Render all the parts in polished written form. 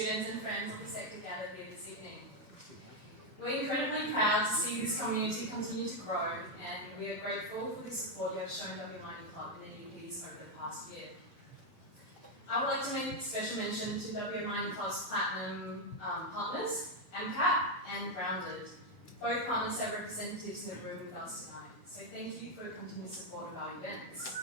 students and friends of the sector gathered here this evening. We're incredibly proud to see this community continue to grow, and we are grateful for the support you have shown W Mining Club and the EPs over the past year. I would like to make special mention to W Mining Club's Platinum partners, MCAT and Grounded. Both partners have representatives in the room with us tonight, so thank you for your continued support of our events.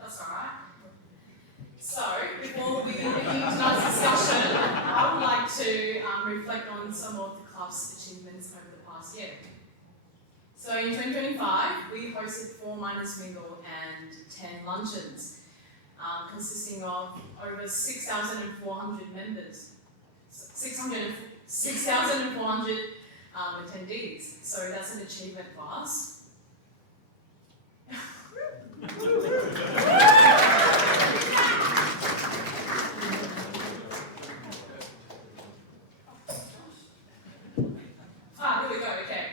That's alright. So, before we begin tonight's discussion, I would like to reflect on some of the club's achievements over the past year. So in 2025, we hosted 4 miners mingle and 10 luncheons, consisting of over 6,400 members. 6,400 attendees. So that's an achievement for us. Here we go, okay.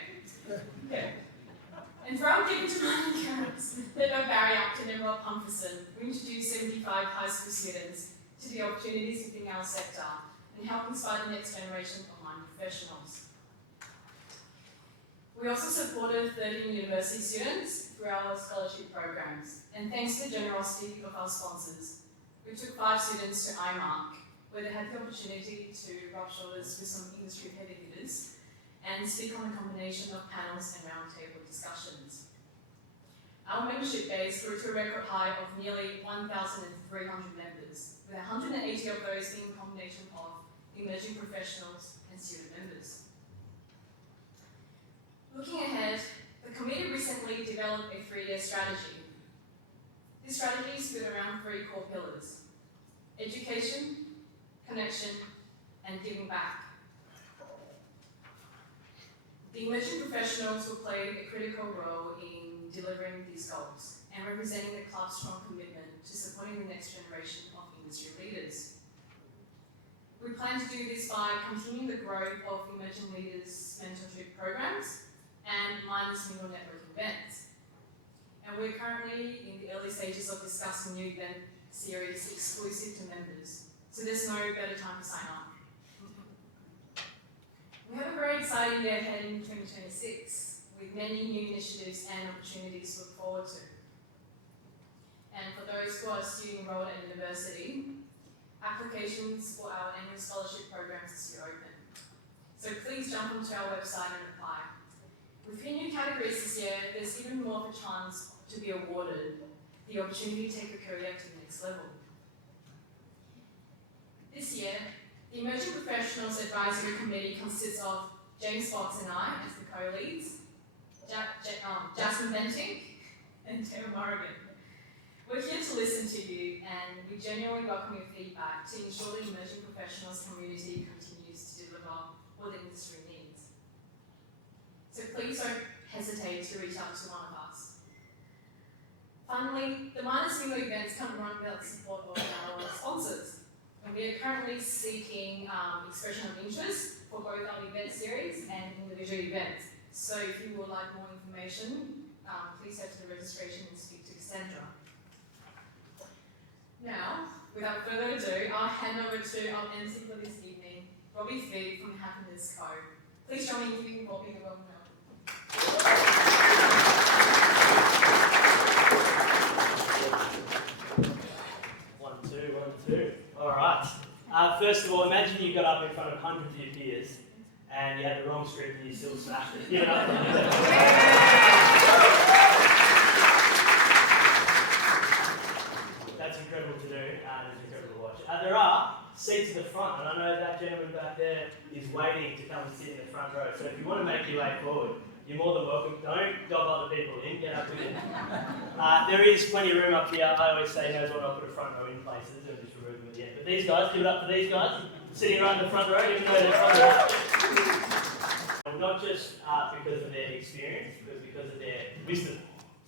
And throughout getting to mining camps, led by Barry Upton and Rob Humphreys, we introduced 75 high school students to the opportunities within our sector and help inspire the next generation of mining professionals. We also supported 13 university students through our scholarship programs, and thanks to the generosity of our sponsors, we took 5 students to IMARC, where they had the opportunity to rub shoulders with some industry heavy hitters and speak on a combination of panels and roundtable discussions. Our membership base grew to a record high of nearly 1,300 members, with 180 of those being a combination of emerging professionals and student members. Looking ahead, the committee recently developed a 3-year strategy. This strategy is built around 3 core pillars: education, connection, and giving back. The emerging professionals will play a critical role in delivering these goals and representing the club's strong commitment to supporting the next generation of industry leaders. We plan to do this by continuing the growth of emerging leaders' mentorship programs and miners mingle network events. And we're currently in the early stages of discussing new event series exclusive to members, so there's no better time to sign up. We have a very exciting year ahead in 2026, with many new initiatives and opportunities to look forward to. And for those who are student enrolled at university, applications for our annual scholarship programs is still open. So please jump onto our website and apply. With 3 new categories this year, there's even more of a chance to be awarded the opportunity to take a career to the next level. This year, the Emerging Professionals Advisory Committee consists of James Fox and I as the co-leads, Jasmine Benting and Tara Morrigan. We're here to listen to you, and we genuinely welcome your feedback to ensure the emerging professionals community continues to deliver what the industry needs. So please don't hesitate to reach out to one of us. Finally, the Miners Mingle events can't run without the support of our sponsors. And we are currently seeking expression of interest for both our event series and individual events. So if you would like more information, please head to the registration and speak to Cassandra. Now, without further ado, I'll hand over to our MC for this evening, Robbie Fig from Happiness Co. Please join me in giving Robbie a warm welcome. 1, 2, 1, 2. All right. First of all, imagine you got up in front of hundreds of your peers and you had the wrong script and you still smashed it. Give it up. That's incredible to do and it's incredible to watch. There are seats at the front, and I know that gentleman back there is waiting to come and sit in the front row. So if you want to make your way forward, you're more than welcome. Don't dob other people in, get up with it. There is plenty of room up here. I always say, knows what, I'll put a front row in places and just remove them at the end. But these guys, give it up for these guys, sitting right in the front row, even though they're front row. Not just because of their experience, but because of their wisdom.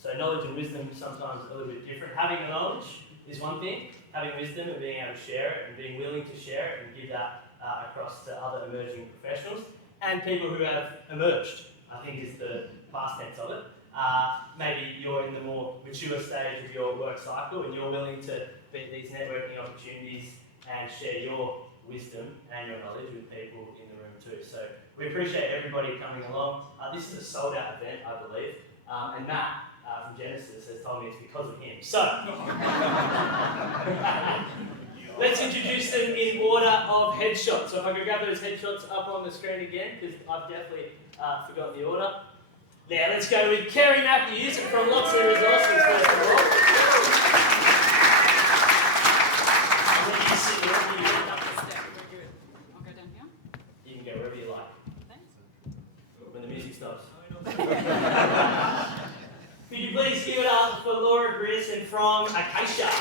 So knowledge and wisdom sometimes a little bit different. Having the knowledge is one thing, having wisdom and being able to share it and being willing to share it and give that across to other emerging professionals and people who have emerged, I think is the past tense of it. Maybe you're in the more mature stage of your work cycle and you're willing to be at these networking opportunities and share your wisdom and your knowledge with people in the room too. So we appreciate everybody coming along. This is a sold out event, I believe, and Matt from Genesis has told me it's because of him. So let's introduce them in order of headshots. So if I could grab those headshots up on the screen again, because I've definitely forgotten the order. Now let's go with Kerry Matthews from Loxley Resources first of all. And then you sit wherever you want. I'll go down here. You can go wherever you like. Thanks. When the music stops. Could you please give it up for Laura Grierson from Acacia?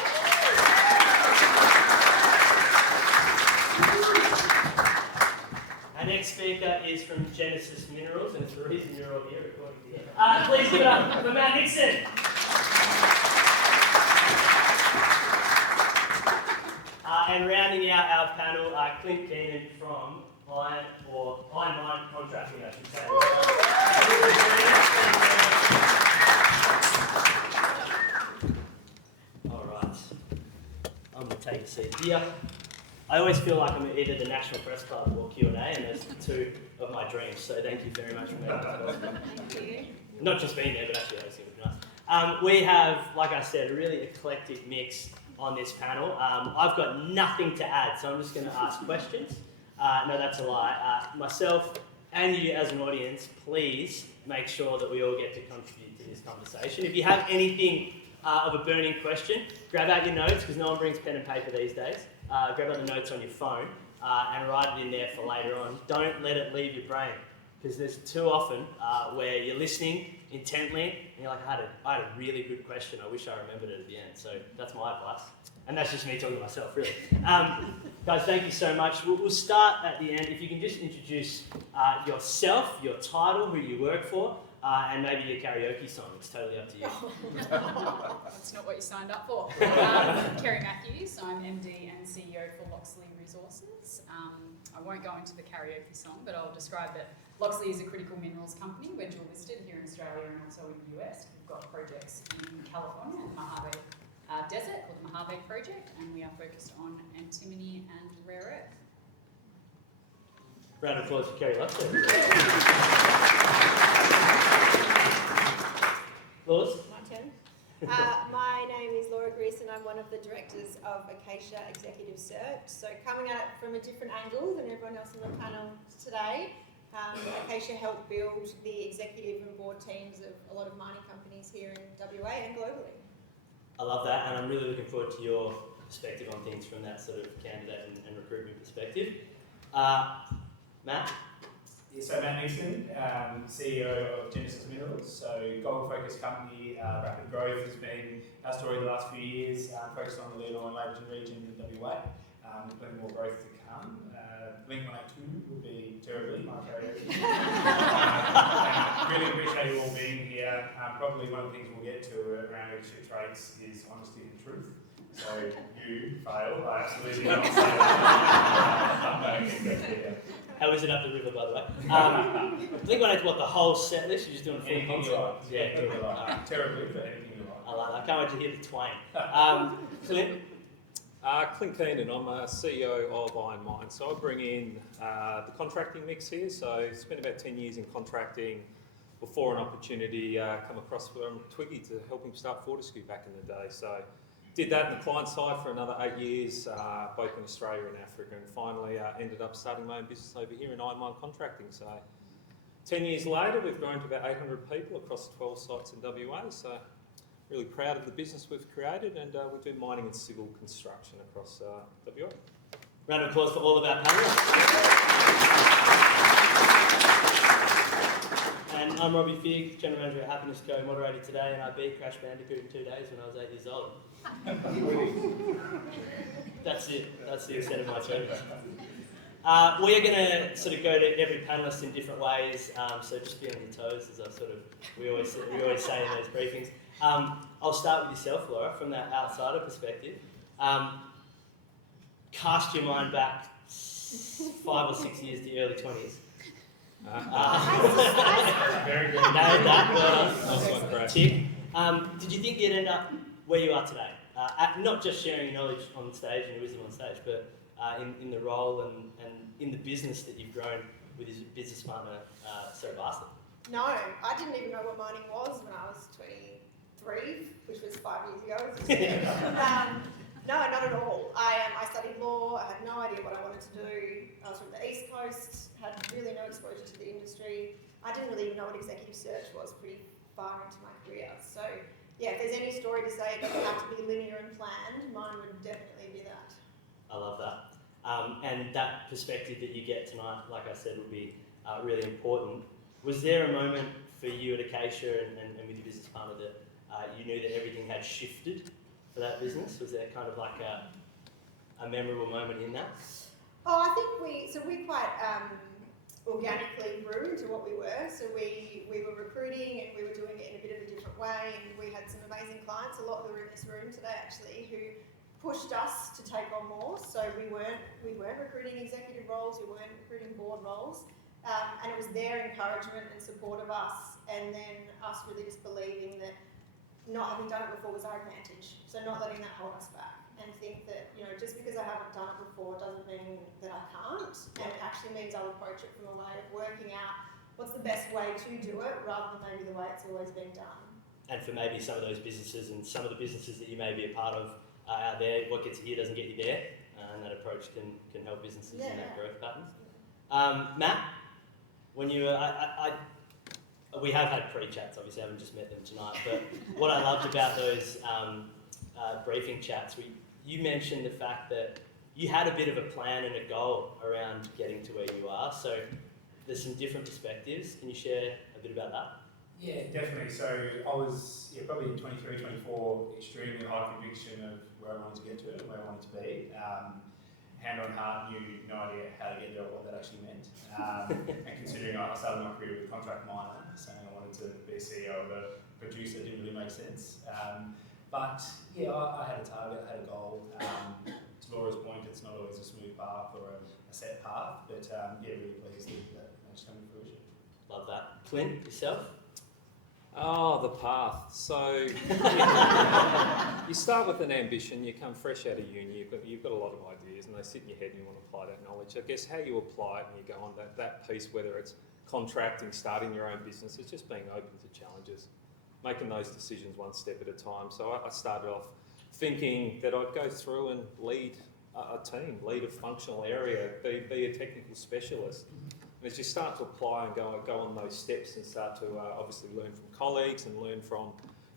Our next speaker is from Genesis Minerals, and it's the reason you're all here, according to him. Please give it up for Matt Nixon. And rounding out our panel, Clint Keenan from Iron Mine Contracting, I should say. All right, I'm going to take a seat here. I always feel like I'm either the National Press Club or Q&A, and those are two of my dreams, so thank you very much for making that. Thank you. Not just being there, but actually hosting would be nice. We have, like I said, a really eclectic mix on this panel. I've got nothing to add, so I'm just going to ask questions. No, that's a lie. Myself and you as an audience, please make sure that we all get to contribute to this conversation. If you have anything of a burning question, grab out your notes, because no one brings pen and paper these days. Grab out the notes on your phone and write it in there for later on. Don't let it leave your brain, because there's too often where you're listening intently and you're like, I had a really good question, I wish I remembered it at the end. So that's my advice. And that's just me talking to myself, really. Guys, thank you so much. We'll start at the end. If you can just introduce yourself, your title, who you work for, and maybe your karaoke song. It's totally up to you. That's not what you signed up for. Kerry Matthews, I'm MD and CEO for Loxley Resources. I won't go into the karaoke song, but I'll describe that Loxley is a critical minerals company. We're dual listed here in Australia and also in the US. We've got projects in California and the Mojave Desert, called the Mojave Project, and we are focused on antimony and rare earth. Round of applause for Kerry Loxley. Lois? My turn. My name is Laura Grierson. I'm one of the directors of Acacia Executive Search. So coming at it from a different angle than everyone else on the panel today, Acacia helped build the executive and board teams of a lot of mining companies here in WA and globally. I love that, and I'm really looking forward to your perspective on things from that sort of candidate and recruitment perspective. Matt? Yeah, so Matt Nixon, CEO of Genesis Minerals. So gold-focused company, rapid growth has been our story the last few years, focused on the Leonora and Laverton region in WA. Plenty more growth to come. Link 182 will be terribly my karaoke. Really appreciate you all being here. Probably one of the things we'll get to around leadership traits is honesty and truth. So you fail, I absolutely not say that. How is it up the river, by the way? I think I need to what the whole set list. You're just doing a full concert. Yeah, terribly, but anything you like. I like that. I can't wait to hear the twain. Clint? Clint Keenan, I'm a CEO of Iron Mine. So I bring in the contracting mix here. So I spent about 10 years in contracting before an opportunity come across from Twiggy to help him start Fortescue back in the day. So did that in the client side for another 8 years, both in Australia and Africa, and finally ended up starting my own business over here in Iron Mine Contracting. So 10 years later, we've grown to about 800 people across 12 sites in WA. So really proud of the business we've created, and we do mining and civil construction across WA. Round of applause for all of our panelists. And I'm Robbie Figg, General Manager at Happiness Co, moderated today, and I beat Crash Bandicoot in 2 days when I was 8 years old. That's it. That's the extent of my service. We are going to sort of go to every panellist in different ways, so just be on your toes, as we always say in those briefings. I'll start with yourself, Laura, from that outsider perspective. Cast your mind back 5 or 6 years to the early 20s. Very good. Nailed that. Well done. Nice one, Craig. Tick. Did you think you'd end up where you are today? Not just sharing your knowledge on stage and your wisdom on stage, but in the role and in the business that you've grown with your business partner so vastly? No, I didn't even know what mining was when I was 23, which was 5 years ago. As you said. No, not at all. I studied law. I had no idea what I wanted to do. I was from the East Coast, had really no exposure to the industry. I didn't really even know what executive search was pretty far into my career. So, yeah, if there's any story to say it doesn't have to be linear and planned, mine would definitely be that. I love that. And that perspective that you get tonight, like I said, would be really important. Was there a moment for you at Acacia and with your business partner that you knew that everything had shifted for that business? Was there kind of like a memorable moment in that? Oh, I think we quite organically grew into what we were. So we were recruiting and we were doing it in a bit of a different way, and we had some amazing clients, a lot who are in this room today actually, who pushed us to take on more. So we weren't recruiting executive roles, we weren't recruiting board roles, and it was their encouragement and support of us, and then us really just believing that not having done it before was our advantage. So not letting that hold us back, and think that, you know, just because I haven't done it before doesn't mean that I can't, and it actually means I'll approach it from a way of working out what's the best way to do it rather than maybe the way it's always been done. And for maybe some of those businesses and some of the businesses that you may be a part of out there, what gets you here doesn't get you there, and that approach can help businesses in that growth pattern. Matt, when you we have had pre-chats, obviously I haven't just met them tonight, but what I loved about those briefing chats, you mentioned the fact that you had a bit of a plan and a goal around getting to where you are, so there's some different perspectives. Can you share a bit about that? Yeah, definitely. So I was probably in 23, 24, extremely high conviction of where I wanted to get to and where I wanted to be. Hand on heart, knew no idea how to get there or what that actually meant. And considering I started my career with a contract miner, saying I wanted to be a CEO of a producer didn't really make sense. But yeah, I had a target, I had a goal. To Laura's point, it's not always a smooth path or a set path, but yeah, really pleased that managed to come to fruition. Love that. Clint, yourself? Oh, the path. So you start with an ambition. You come fresh out of uni. You've got a lot of ideas, and they sit in your head, and you want to apply that knowledge. I guess how you apply it, and you go on that piece, whether it's contracting, starting your own business, it's just being open to challenges, making those decisions one step at a time. So I started off thinking that I'd go through and lead a team, lead a functional area, be a technical specialist. And as you start to apply and go on those steps and start to obviously learn from colleagues and learn from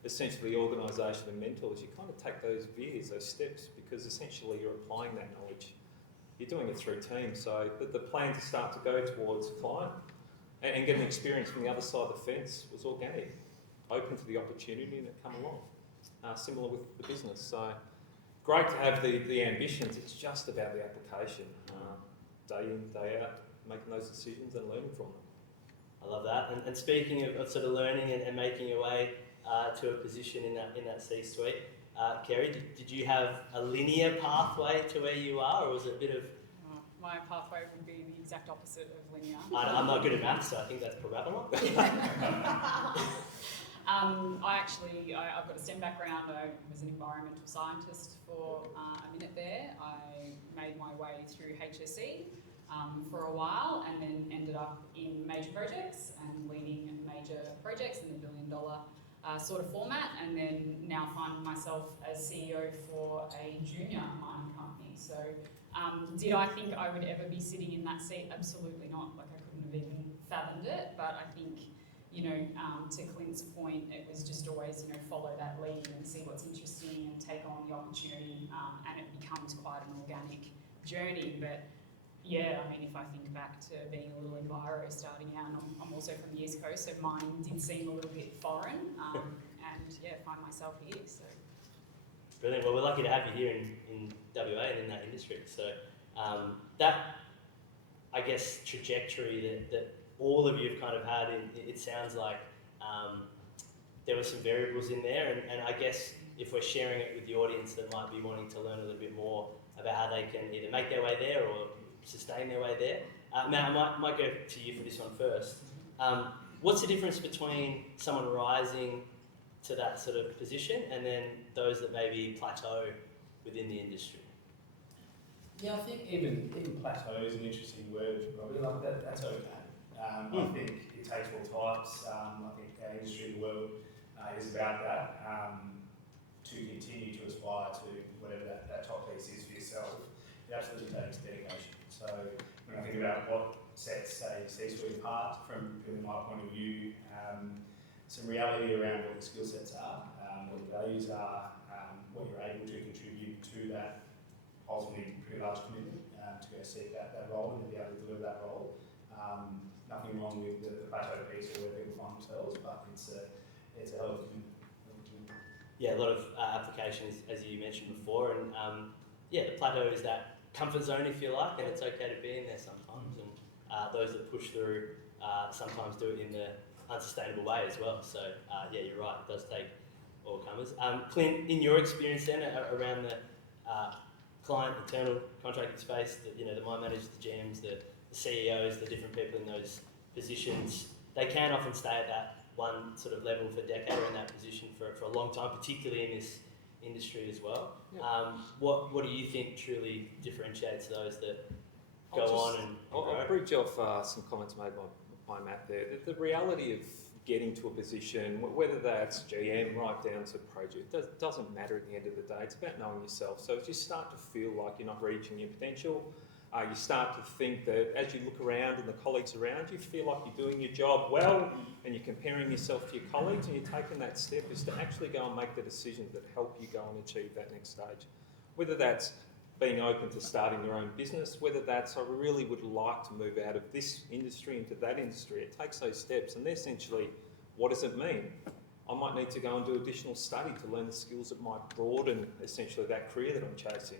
essentially organisation and mentors, you kind of take those veers, those steps, because essentially you're applying that knowledge. You're doing it through teams. So the plan to start to go towards client and get an experience from the other side of the fence was organic, open to the opportunity that come along. Similar with the business. So great to have the ambitions. It's just about the application, day in, day out, making those decisions and learning from them. I love that. And speaking of sort of learning and making your way to a position in that C-suite, Kerry, did you have a linear pathway to where you are, or was it a bit of... My pathway would be the exact opposite of linear. I'm not good at maths, so I think that's parabola. I've got a STEM background. I was an environmental scientist for a minute there. I made my way through HSE for a while, and then ended up in major projects and leading major projects in the $1 billion sort of format, and then now find myself as CEO for a junior mining company. So did I think I would ever be sitting in that seat? Absolutely not. Like, I couldn't have even fathomed it, but I think, to Clint's point, it was just always, follow that lead and see what's interesting and take on the opportunity, and it becomes quite an organic journey. But yeah, I mean, if I think back to being a little enviro starting out, and I'm also from the East Coast, so mining did seem a little bit foreign, and yeah, find myself here. So Brilliant. Well, we're lucky to have you here in WA and in that industry. So that I guess, trajectory that all of you have kind of had. It sounds like there were some variables in there, and I guess if we're sharing it with the audience that might be wanting to learn a little bit more about how they can either make their way there or sustain their way there. Matt, I might go to you for this one first. What's the difference between someone rising to that sort of position and then those that maybe plateau within the industry? Yeah, I think even plateau is an interesting word, Robbie. Like that's okay. I think it takes all types. I think our industry, the world, is about that. To continue to aspire to whatever that top piece is for yourself, it absolutely takes dedication. So when I think about what sets a C-suite apart from my point of view, some reality around what the skill sets are, what the values are, what you're able to contribute to that ultimately pretty large commitment to go seek that role and to be able to deliver that role. Nothing wrong with the plateau piece or where people find themselves, but it's a hell of a commitment. Yeah, a lot of applications, as you mentioned before, and the plateau is that comfort zone, if you like, and it's okay to be in there sometimes. And those that push through sometimes do it in the unsustainable way as well. So you're right, it does take all comers. Clint, in your experience then around the client internal contracting space, the mine managers, the GMs, the CEOs, the different people in those positions, they can often stay at that one sort of level for a decade or in that position for a long time, particularly in this industry as well. Yeah. What do you think truly differentiates those that go on and I'll bridge off some comments made by Matt there. The reality of getting to a position, whether that's GM right down to project, doesn't matter at the end of the day. It's about knowing yourself. So if you start to feel like you're not reaching your potential, you start to think that as you look around and the colleagues around you feel like you're doing your job well and you're comparing yourself to your colleagues and you're taking that step, is to actually go and make the decisions that help you go and achieve that next stage. Whether that's being open to starting your own business, whether that's I really would like to move out of this industry into that industry, it takes those steps, and they're essentially, what does it mean? I might need to go and do additional study to learn the skills that might broaden essentially that career that I'm chasing.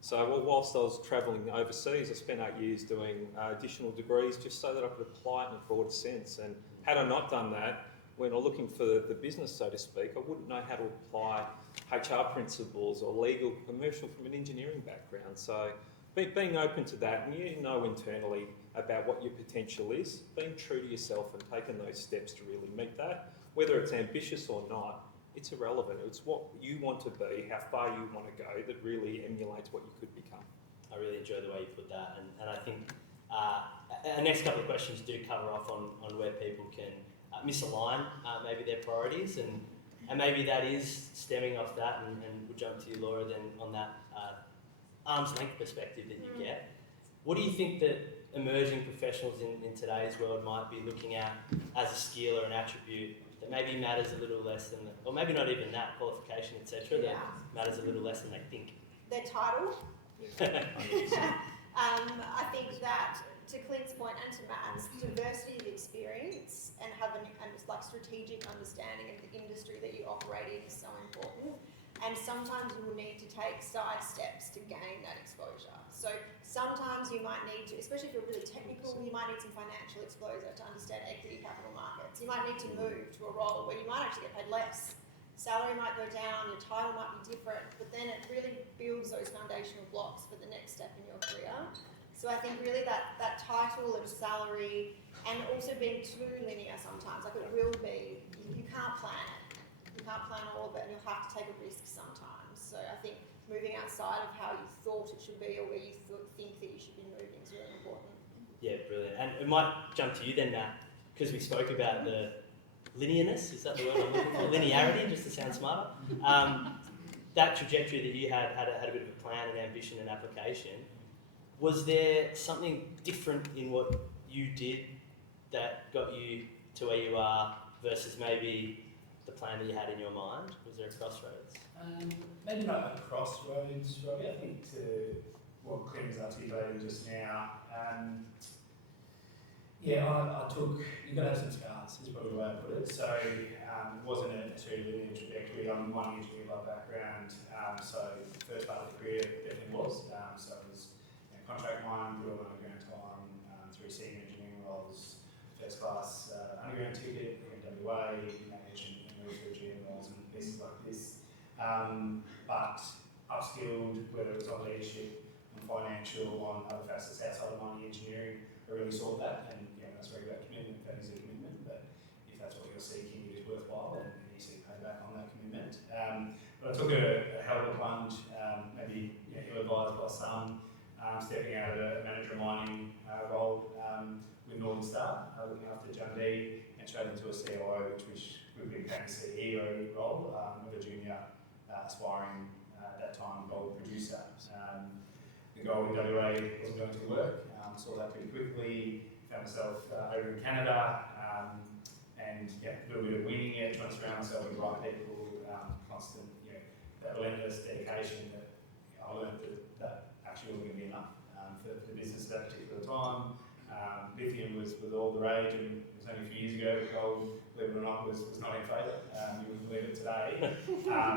So whilst I was travelling overseas, I spent 8 years doing additional degrees just so that I could apply it in a broader sense. And had I not done that, when I'm looking for the business, so to speak, I wouldn't know how to apply HR principles or legal, commercial from an engineering background. So being open to that, and you know internally about what your potential is, being true to yourself and taking those steps to really meet that, whether it's ambitious or not, it's irrelevant. It's what you want to be, how far you want to go, that really emulates what you could become. I really enjoy the way you put that, and I think our next couple of questions do cover off on where people can misalign maybe their priorities, and maybe that is stemming off that, and we'll jump to you, Laura, then on that arm's length perspective that you get. What do you think that emerging professionals in today's world might be looking at as a skill or an attribute that maybe matters a little less than, or maybe not even that, qualification, etc., that matters a little less than they think? Their title. I think that, to Clint's point and to Matt's, diversity of experience and having like strategic understanding of the industry that you operate in is so important. And sometimes you will need to take side steps to gain that exposure. So sometimes you might need to, especially if you're really technical, you might need some financial exposure to understand equity capital markets. You might need to move to a role where you might actually get paid less. Salary might go down, your title might be different, but then it really builds those foundational blocks for the next step in your career. So I think really that title and salary, and also being too linear sometimes, like it will be, you can't plan it. You can't plan all of it, and you'll have to take a risk sometimes. So I think moving outside of how you thought it should be or where you think that you should be moving is really important. Yeah, brilliant. And it might jump to you then, Matt, because we spoke about the linearness, is that the word I'm looking for? Linearity, just to sound smarter. That trajectory that you had a bit of a plan and ambition and application. Was there something different in what you did that got you to where you are versus maybe the plan that you had in your mind? Was there a crossroads? Maybe not a crossroads, Robbie. I think to what Clint was articulating just now, I took, you've got to have some scars, is probably the way I put it. So it wasn't a necessarily linear trajectory. I'm mining engineer by background, so the first part of the career definitely was. So it was contract mining, drill underground time, first class underground ticket in WA, manage and move through GM roles and pieces like this. But upskilled, whether it was on leadership, on financial, on other facets outside of mining engineering, I really saw that, and that's very about commitment. That is a commitment, but if that's what you're seeking, it is worthwhile, and you see payback on that commitment. But I took a hell of a plunge, maybe ill-advised by some, stepping out of a manager of mining role with Northern Star, looking after Jundee, and straight into a COO, which quickly became a CEO role of a junior aspiring at that time gold producer. The gold in WA wasn't going to work, saw that pretty quickly, found myself over in Canada, and a little bit of winging it, trying to surround myself with the right people, constant, that relentless dedication that I learned that actually wasn't going to be enough for the business at that particular time. Lithium was all the rage, and it was only a few years ago. Gold, believe it or not, was not in favour. You wouldn't believe it today.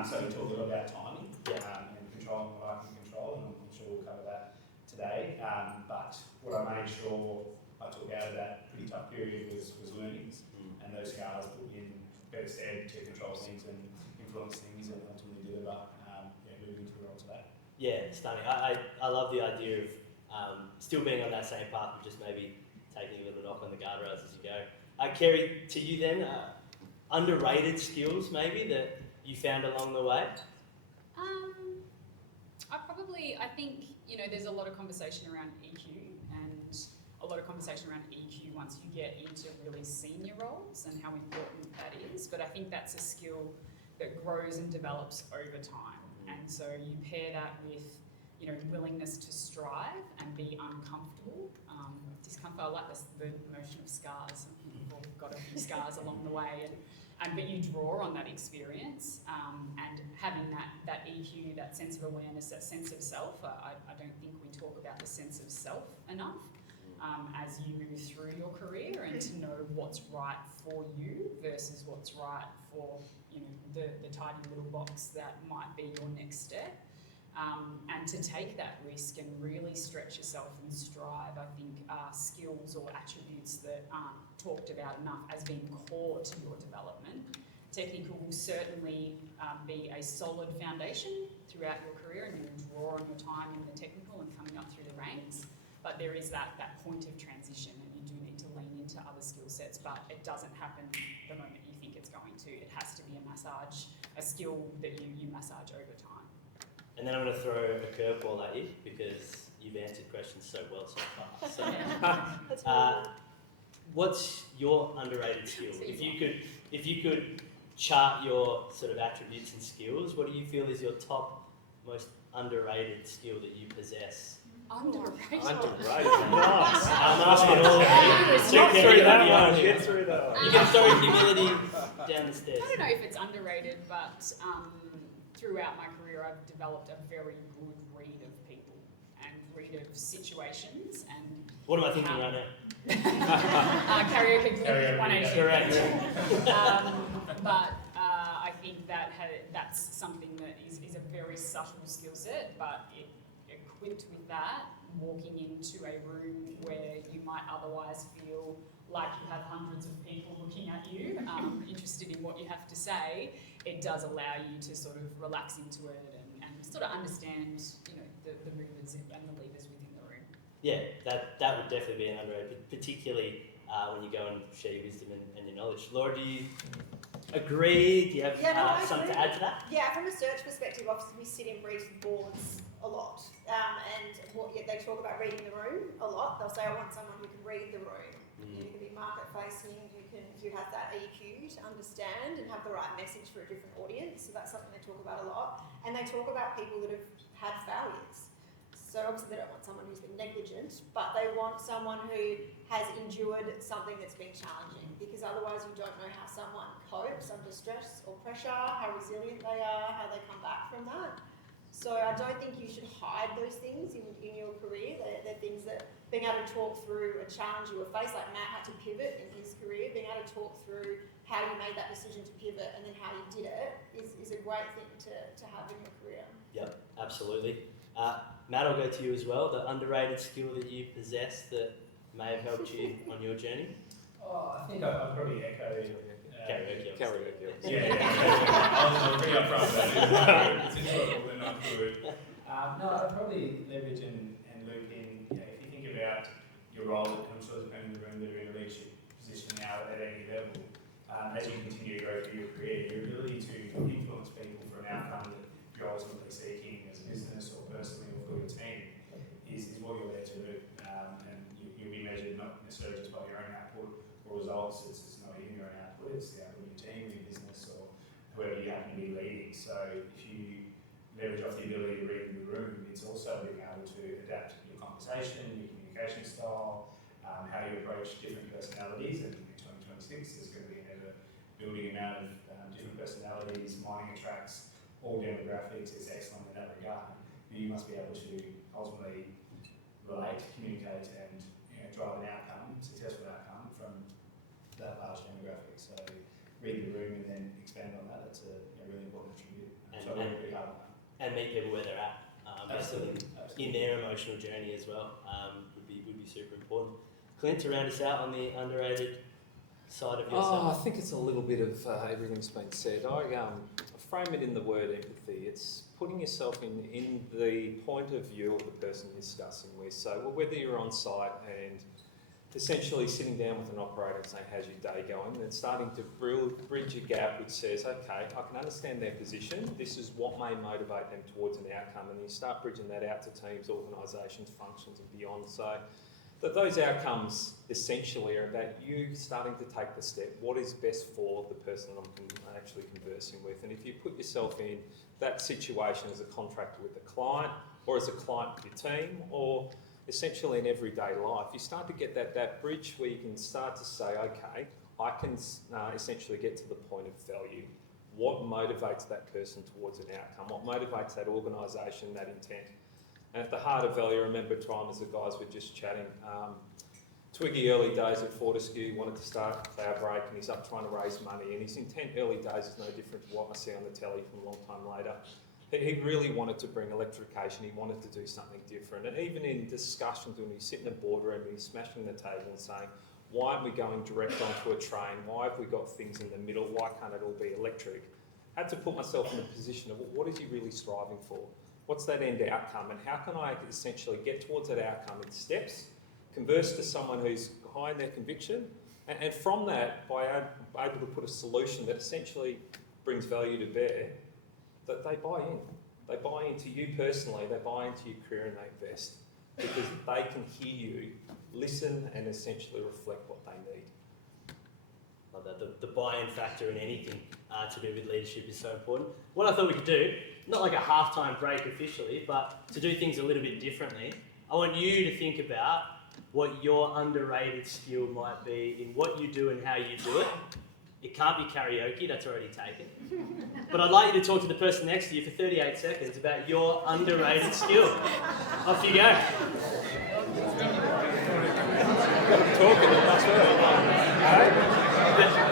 So we talk a lot about timing and controlling what I can control, and I'm sure we'll cover that today. But what I made sure I took out of that pretty tough period was learnings, and those scars put me in better stead to control things and influence things and ultimately deliver moving to the role today. Yeah, stunning. I love the idea of still being on that same path, but just maybe taking a little knock on the guardrails as you go. Kerry, to you then, underrated skills maybe that you found along the way? I think, there's a lot of conversation around EQ and a lot of conversation around EQ once you get into really senior roles and how important that is. But I think that's a skill that grows and develops over time. And so you pair that with, willingness to strive and be uncomfortable. Discomfort, I like the notion of scars. We've all got a few scars along the way, but you draw on that experience and having that EQ, that sense of awareness, that sense of self. I don't think we talk about the sense of self enough as you move through your career, and to know what's right for you versus what's right for the tiny little box that might be your next step. And to take that risk and really stretch yourself and strive, I think, are skills or attributes that aren't talked about enough as being core to your development. Technical will certainly be a solid foundation throughout your career, and you'll draw on your time in the technical and coming up through the ranks. But there is that point of transition, and you do need to lean into other skill sets, but it doesn't happen the moment you think it's going to. It has to be a skill that you massage over time. And then I'm going to throw a curveball at you because you've answered questions so well so far. So, what's your underrated skill? If you could chart your sort of attributes and skills, what do you feel is your top most underrated skill that you possess? Underrated. Nice. I'm asking all of you. Get through that. You can throw humility down the stairs. I don't know if it's underrated, but throughout my career I've developed a very good read of people and read of situations. And what am I thinking right now? Karaoke group 180. Correct. But I think that's something that is a very subtle skill set, but equipped with that, walking into a room where you might otherwise feel like you have hundreds of people looking at you, interested in what you have to say, it does allow you to sort of relax into it and sort of understand, the movers and the levers within the room. Yeah, that would definitely be an underrated, particularly when you go and share your wisdom and your knowledge. Laura, do you agree? Do you have something to add to that? Yeah, from a search perspective, obviously we sit in brief boards a lot, and they talk about reading the room a lot. They'll say, I want someone who can read the room, who can be market facing, who has that EQ to understand and have the right message for a different audience. So that's something they talk about a lot. And they talk about people that have had failures. So obviously they don't want someone who's been negligent, but they want someone who has endured something that's been challenging, because otherwise you don't know how someone copes under stress or pressure, how resilient they are, how they come back from that. So I don't think you should hide those things in your career. They're things that being able to talk through a challenge you were faced, like Matt had to pivot in his career, being able to talk through how you made that decision to pivot and then how you did it is a great thing to have in your career. Yep, absolutely. Matt, I'll go to you as well. The underrated skill that you possess that may have helped you on your journey? Oh, I think I'd probably echo Karaoke. Karaoke. Yeah. I was pretty upfront about it. It's enjoyable but not good. No, I'd probably leverage and loop in, if you think about your role, I'm sure there's people in the room that are in a leadership position now at any level, as you continue to grow through your career, your ability to influence people for an outcome that you're ultimately seeking as a business or personally or for your team is what you're there to do. And you'll be measured not necessarily just by your own output or results, it's not even your own output, it's the output of your team, your business, or whoever you happen to be leading. So if you leverage off the ability to read the room, it's also being able to adapt your conversation, your communication style, how you approach different personalities. And in 2026, there's going to be an ever-building amount of different personalities, mining attracts all demographics. It's excellent in that regard. But you must be able to ultimately relate, communicate, and drive an outcome, successful outcome from that large demographic. So read the room and then expand on that. That's a really important attribute. So I work pretty hard on that. And meet people where they're at. Absolutely. In their emotional journey as well, would be super important. Clint, to round us out on the underrated side of yourself. Oh, I think it's a little bit of everything's been said. I frame it in the word empathy. It's putting yourself in the point of view of the person you're discussing with. So whether you're on site and essentially sitting down with an operator and saying, how's your day going? And starting to bridge a gap which says, okay, I can understand their position. This is what may motivate them towards an outcome. And you start bridging that out to teams, organisations, functions and beyond. So that those outcomes essentially are about you starting to take the step. What is best for the person I'm actually conversing with? And if you put yourself in that situation as a contractor with a client or as a client with your team or essentially in everyday life, you start to get that bridge where you can start to say, okay, I can essentially get to the point of value. What motivates that person towards an outcome? What motivates that organisation, that intent? And at the heart of value, I remember a time as the guys were just chatting, Twiggy early days at Fortescue wanted to start Cloudbreak and he's up trying to raise money and his intent early days is no different to what I see on the telly from a long time later. He really wanted to bring electrification, he wanted to do something different. And even in discussions when he's sitting in a boardroom and he's smashing the table and saying, why aren't we going direct onto a train? Why have we got things in the middle? Why can't it all be electric? I had to put myself in a position of what is he really striving for? What's that end outcome? And how can I essentially get towards that outcome in steps, converse to someone who's high in their conviction, and from that, by able to put a solution that essentially brings value to bear, that they buy in. They buy into you personally, they buy into your career and they invest because they can hear you, listen and essentially reflect what they need. Love that. The buy-in factor in anything to do with leadership is so important. What I thought we could do, not like a halftime break officially, but to do things a little bit differently, I want you to think about what your underrated skill might be in what you do and how you do it. It can't be karaoke, that's already taken. But I'd like you to talk to the person next to you for 38 seconds about your underrated skill. Off you go. Talking to us,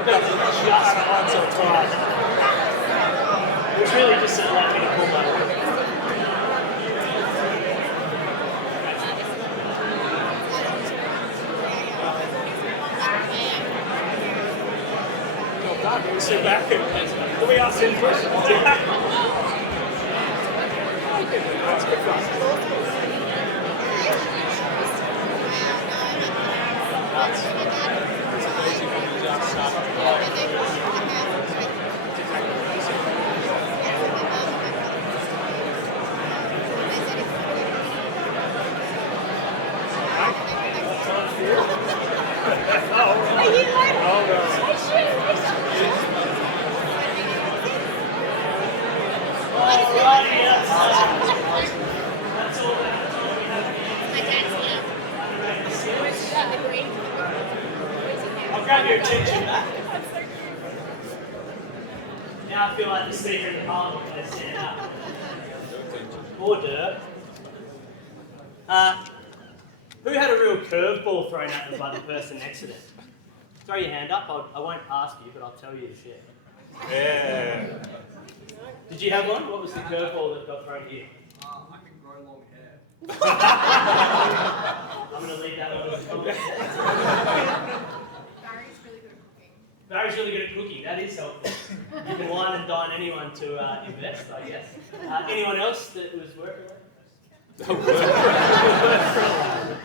Just once or twice. It was really just sort of like me to pull my weight. We'll sit back and can we ask him questions? That's good fun. It's amazing when you just start to play. Are you like? Oh, no. I'll grab your attention back. Now I feel like the speaker in the parliament when they stand up. Order. Who had a real curveball thrown at them by the person next to them? Throw your hand up. I won't ask you, but I'll tell you to share. Yeah. Did you have one? What was the curveball that got thrown at you? I can grow long hair. I'm going to leave that one as a comment. Barry? That is helpful. You can wine and dine anyone to invest, I guess. Anyone else that was working? Love it.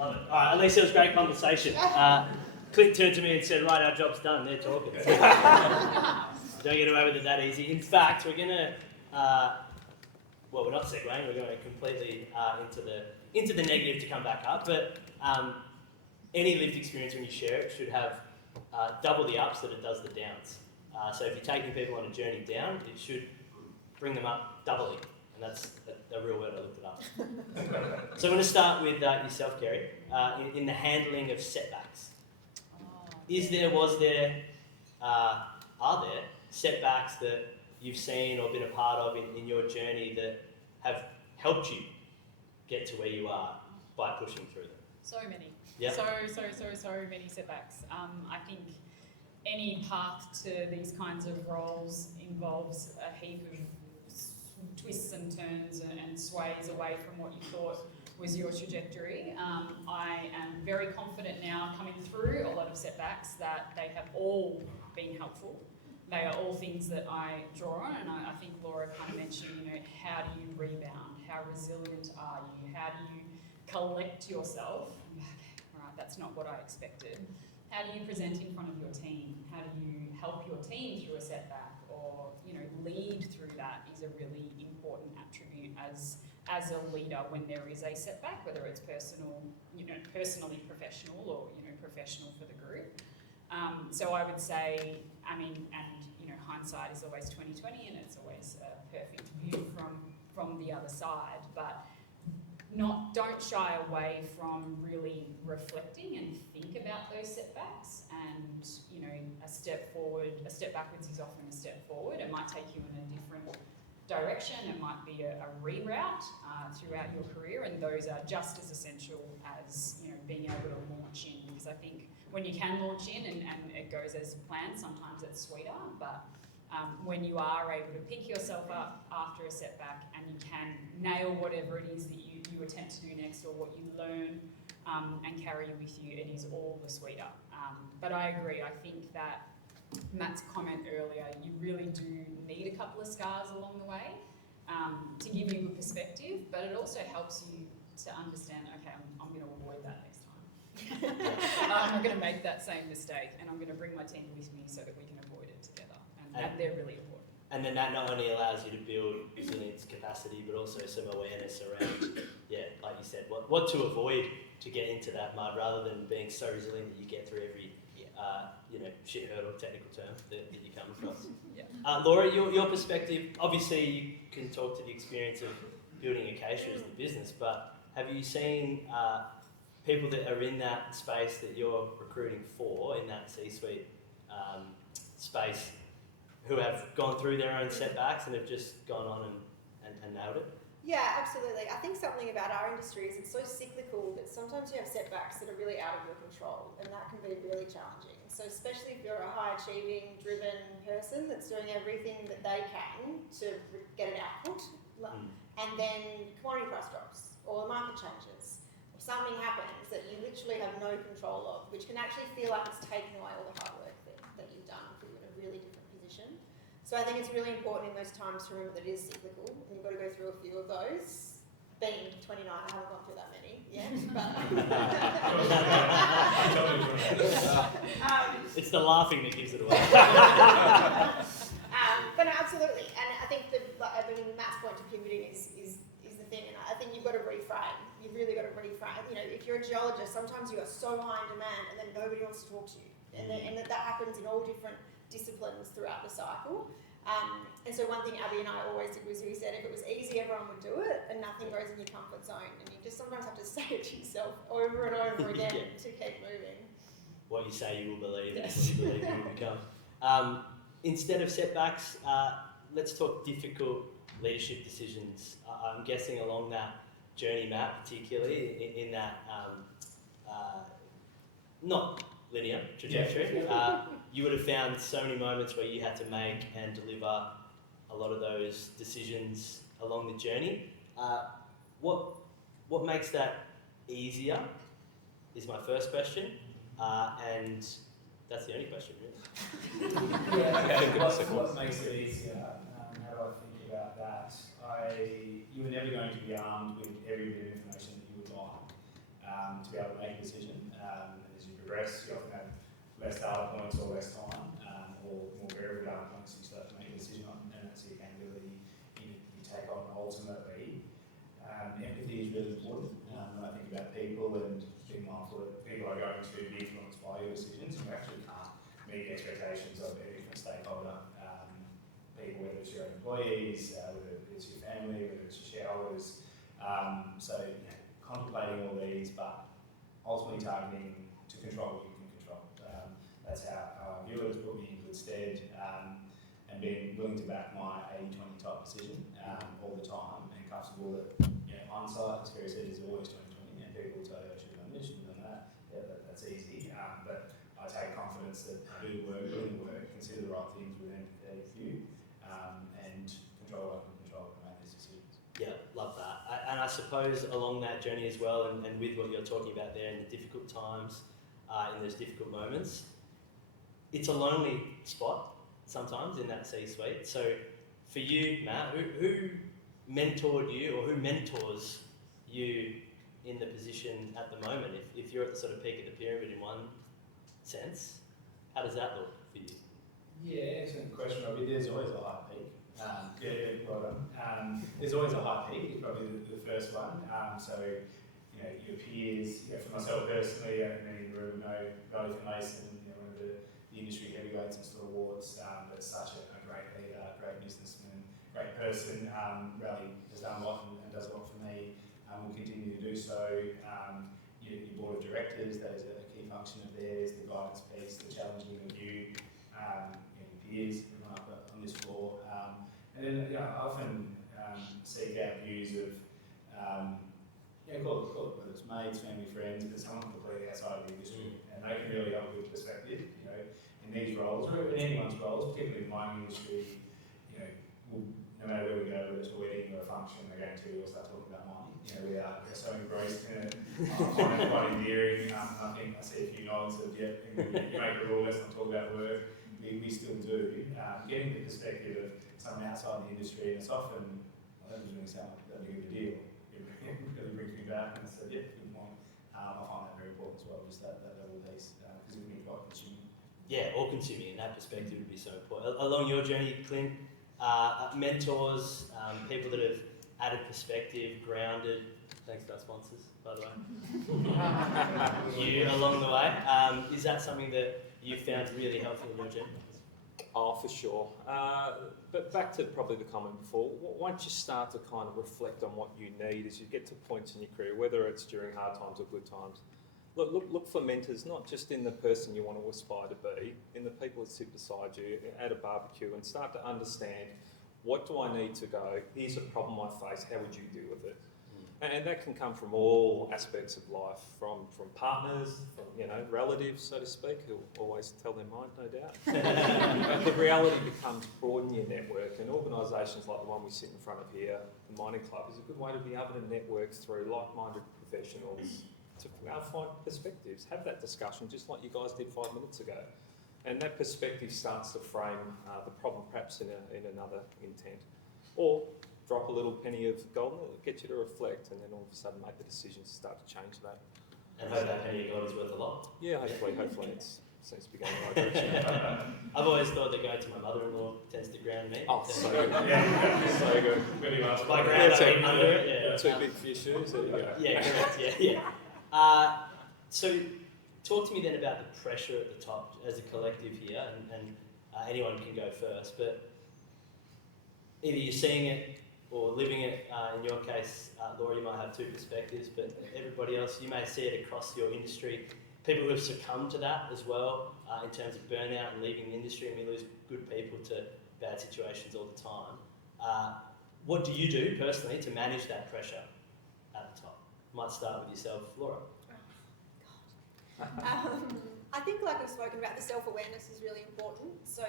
All right, at least it was great conversation. Clint turned to me and said, right, our job's done. They're talking. Don't get away with it that easy. In fact, we're going to, well, we're not segueing, we're going completely into the negative to come back up, but any lived experience when you share it should have double the ups that it does the downs. So if you're taking people on a journey down, it should bring them up doubly. And that's a real word, I looked it up. So I'm going to start with yourself, Kerry, in the handling of setbacks. Are there setbacks that you've seen or been a part of in your journey that have helped you get to where you are by pushing through them? So many. Yep. So many setbacks. I think any path to these kinds of roles involves a heap of twists and turns and sways away from what you thought was your trajectory. I am very confident now, coming through a lot of setbacks, that they have all been helpful. They are all things that I draw on, and I think Laura kind of mentioned, how do you rebound? How resilient are you? How do you collect yourself? Right, that's not what I expected. How do you present in front of your team? How do you help your team through a setback, or lead through that is a really important attribute as a leader when there is a setback, whether it's personal, personally professional, or professional for the group. So I would say, hindsight is always 20/20, and it's always a perfect view from the other side. But don't shy away from really reflecting and think about those setbacks. And a step backwards is often a step forward. It might take you in a different direction. It might be a reroute throughout your career, and those are just as essential as being able to launch in. Because I think when you can launch in and it goes as planned, sometimes it's sweeter. But when you are able to pick yourself up after a setback and you can nail whatever it is that you attempt to do next, or what you learn and carry with you, it is all the sweeter. But I agree. I think that Matt's comment earlier, you really do need a couple of scars along the way to give you good perspective, but it also helps you to understand, okay, I'm going to avoid that next time. I'm not going to make that same mistake, and I'm going to bring my team with me so that we can avoid it together. And they're really important. And then that not only allows you to build resilience capacity, but also some awareness around, like you said, what to avoid to get into that mud, rather than being so resilient that you get through every shit hurdle, technical term that you come across. Yeah. Laura, your perspective, obviously you can talk to the experience of building Acacia as the business, but have you seen people that are in that space that you're recruiting for, in that C-suite space, who have gone through their own setbacks and have just gone on and nailed it? Yeah, absolutely. I think something about our industry is it's so cyclical that sometimes you have setbacks that are really out of your control, and that can be really challenging. So especially if you're a high-achieving, driven person that's doing everything that they can to get an output, and then commodity price drops, or the market changes, or something happens that you literally have no control of, which can actually feel like it's taking away all the hard work that you've done for you in a really different position. So I think it's really important in those times to remember that it is cyclical, and you've got to go through a few of those. Being 29, I haven't gone through that many yet, but... It's the laughing that gives it away. But no, absolutely, and I think Matt's point to pivoting is the thing, and I think you've got to reframe. You've really got to reframe. If you're a geologist, sometimes you are so high in demand, and then nobody wants to talk to you, and that happens in all different disciplines throughout the cycle. And so one thing Abby and I always did was we said if it was easy, everyone would do it, and nothing goes in your comfort zone, and you just sometimes have to say it to yourself over and over again to keep moving. What you say you will believe, and what you believe you will become. Instead of setbacks, let's talk difficult leadership decisions. I'm guessing along that journey, Matt, particularly in that not linear trajectory, you would have found so many moments where you had to make and deliver a lot of those decisions along the journey. What makes that easier is my first question, and That's the only question, really. What makes it easier? How do I think about that? You were never going to be armed with every bit of information that you would like to be able to make a decision. And as you progress, you often have less data points or less time, or more variable data points you start to make a decision on, and that's the accountability you take on ultimately. Empathy is really important when I think about people and being mindful that people are going to be influenced by your decisions. You actually can't meet the expectations of a different stakeholder, people, whether it's your own employees, whether it's your family, whether it's your shareholders. Contemplating all these, but ultimately targeting to control what you can control. That's how I view it. It's put me in good stead, and being willing to back my 80-20 type decision all the time, and comfortable that hindsight, as Gary said, is always 20-20, and people will tell you I should have done this, should have done that. Yeah, that's easy. But I take confidence that I do the work, doing the work, consider the right things with empathy, and control what I can control and make these decisions. Yeah, love that. And I suppose along that journey as well, and with what you're talking about there in the difficult times, in those difficult moments, it's a lonely spot sometimes in that C-suite. So for you, Matt, who mentored you, or who mentors you in the position at the moment? If you're at the sort of peak of the pyramid in one sense, how does that look for you? Yeah, excellent question, Robbie. There's always a high peak. Well done. There's always a high peak, is probably the first one. Your peers, for myself personally, many in the room know Riley Mason, one of the industry heavyweights and awards, but such a great leader, great businessman, great person. Riley has done a lot and does a lot for me, will continue to do so. Your board of directors, that is a key function of theirs, the guidance piece, the challenging of you, your peers, everyone up on this floor. And then I often seek out views of, call it whether it's mates, family, friends, but someone completely outside of the industry, and they can really help with perspective. In these roles, or in anyone's roles, particularly in the mining industry, no matter where we go, whether it's a wedding or a function, they're going to all start talking about mining. We are so engrossed in it. I find it quite endearing. I think I see a few nods of, you make a rule, let's not talk about work. We still do. Getting the perspective of someone outside the industry, and it's often, that doesn't really sound like that big of a deal. It really brings me back, and I said, good point. I find that very important as well, just that level piece, because it can be quite consuming. Yeah, all consuming in that perspective would be so important. Along your journey, Clint, mentors, people that have added perspective, grounded. Thanks to our sponsors, by the way. You along the way. Is that something that you found really helpful in your journey? Oh, for sure. But back to probably the comment before, once you start to kind of reflect on what you need as you get to points in your career, whether it's during hard times or good times, look for mentors, not just in the person you want to aspire to be, in the people that sit beside you at a barbecue, and start to understand, what do I need to go? Here's a problem I face, how would you deal with it? And that can come from all aspects of life, from partners, from relatives, so to speak, who always tell their mind, no doubt. But the reality becomes broaden your network, and organisations like the one we sit in front of here, the Mining Club, is a good way to be able to network through like-minded professionals to find perspectives, have that discussion, just like you guys did 5 minutes ago. And that perspective starts to frame the problem perhaps in another intent. Or drop a little penny of gold, it'll get you to reflect, and then all of a sudden make the decisions to start to change that. And hope that penny of gold is worth a lot. Yeah, hopefully it seems to be going the right direction. I've always thought that going to my mother-in-law tends to ground me. Oh, so good. So good. Really much. By ground, I mean under it. Yeah. Too big for your shoes, there you go. Yeah, correct, yeah. So talk to me then about the pressure at the top as a collective here, and anyone can go first, but either you're seeing it or living it. In your case, Laura, you might have two perspectives, but everybody else, you may see it across your industry. People who have succumbed to that as well, in terms of burnout and leaving the industry, and we lose good people to bad situations all the time. What do you do personally to manage that pressure at the top? Might start with yourself, Laura. I think, like we've spoken about, the self-awareness is really important. So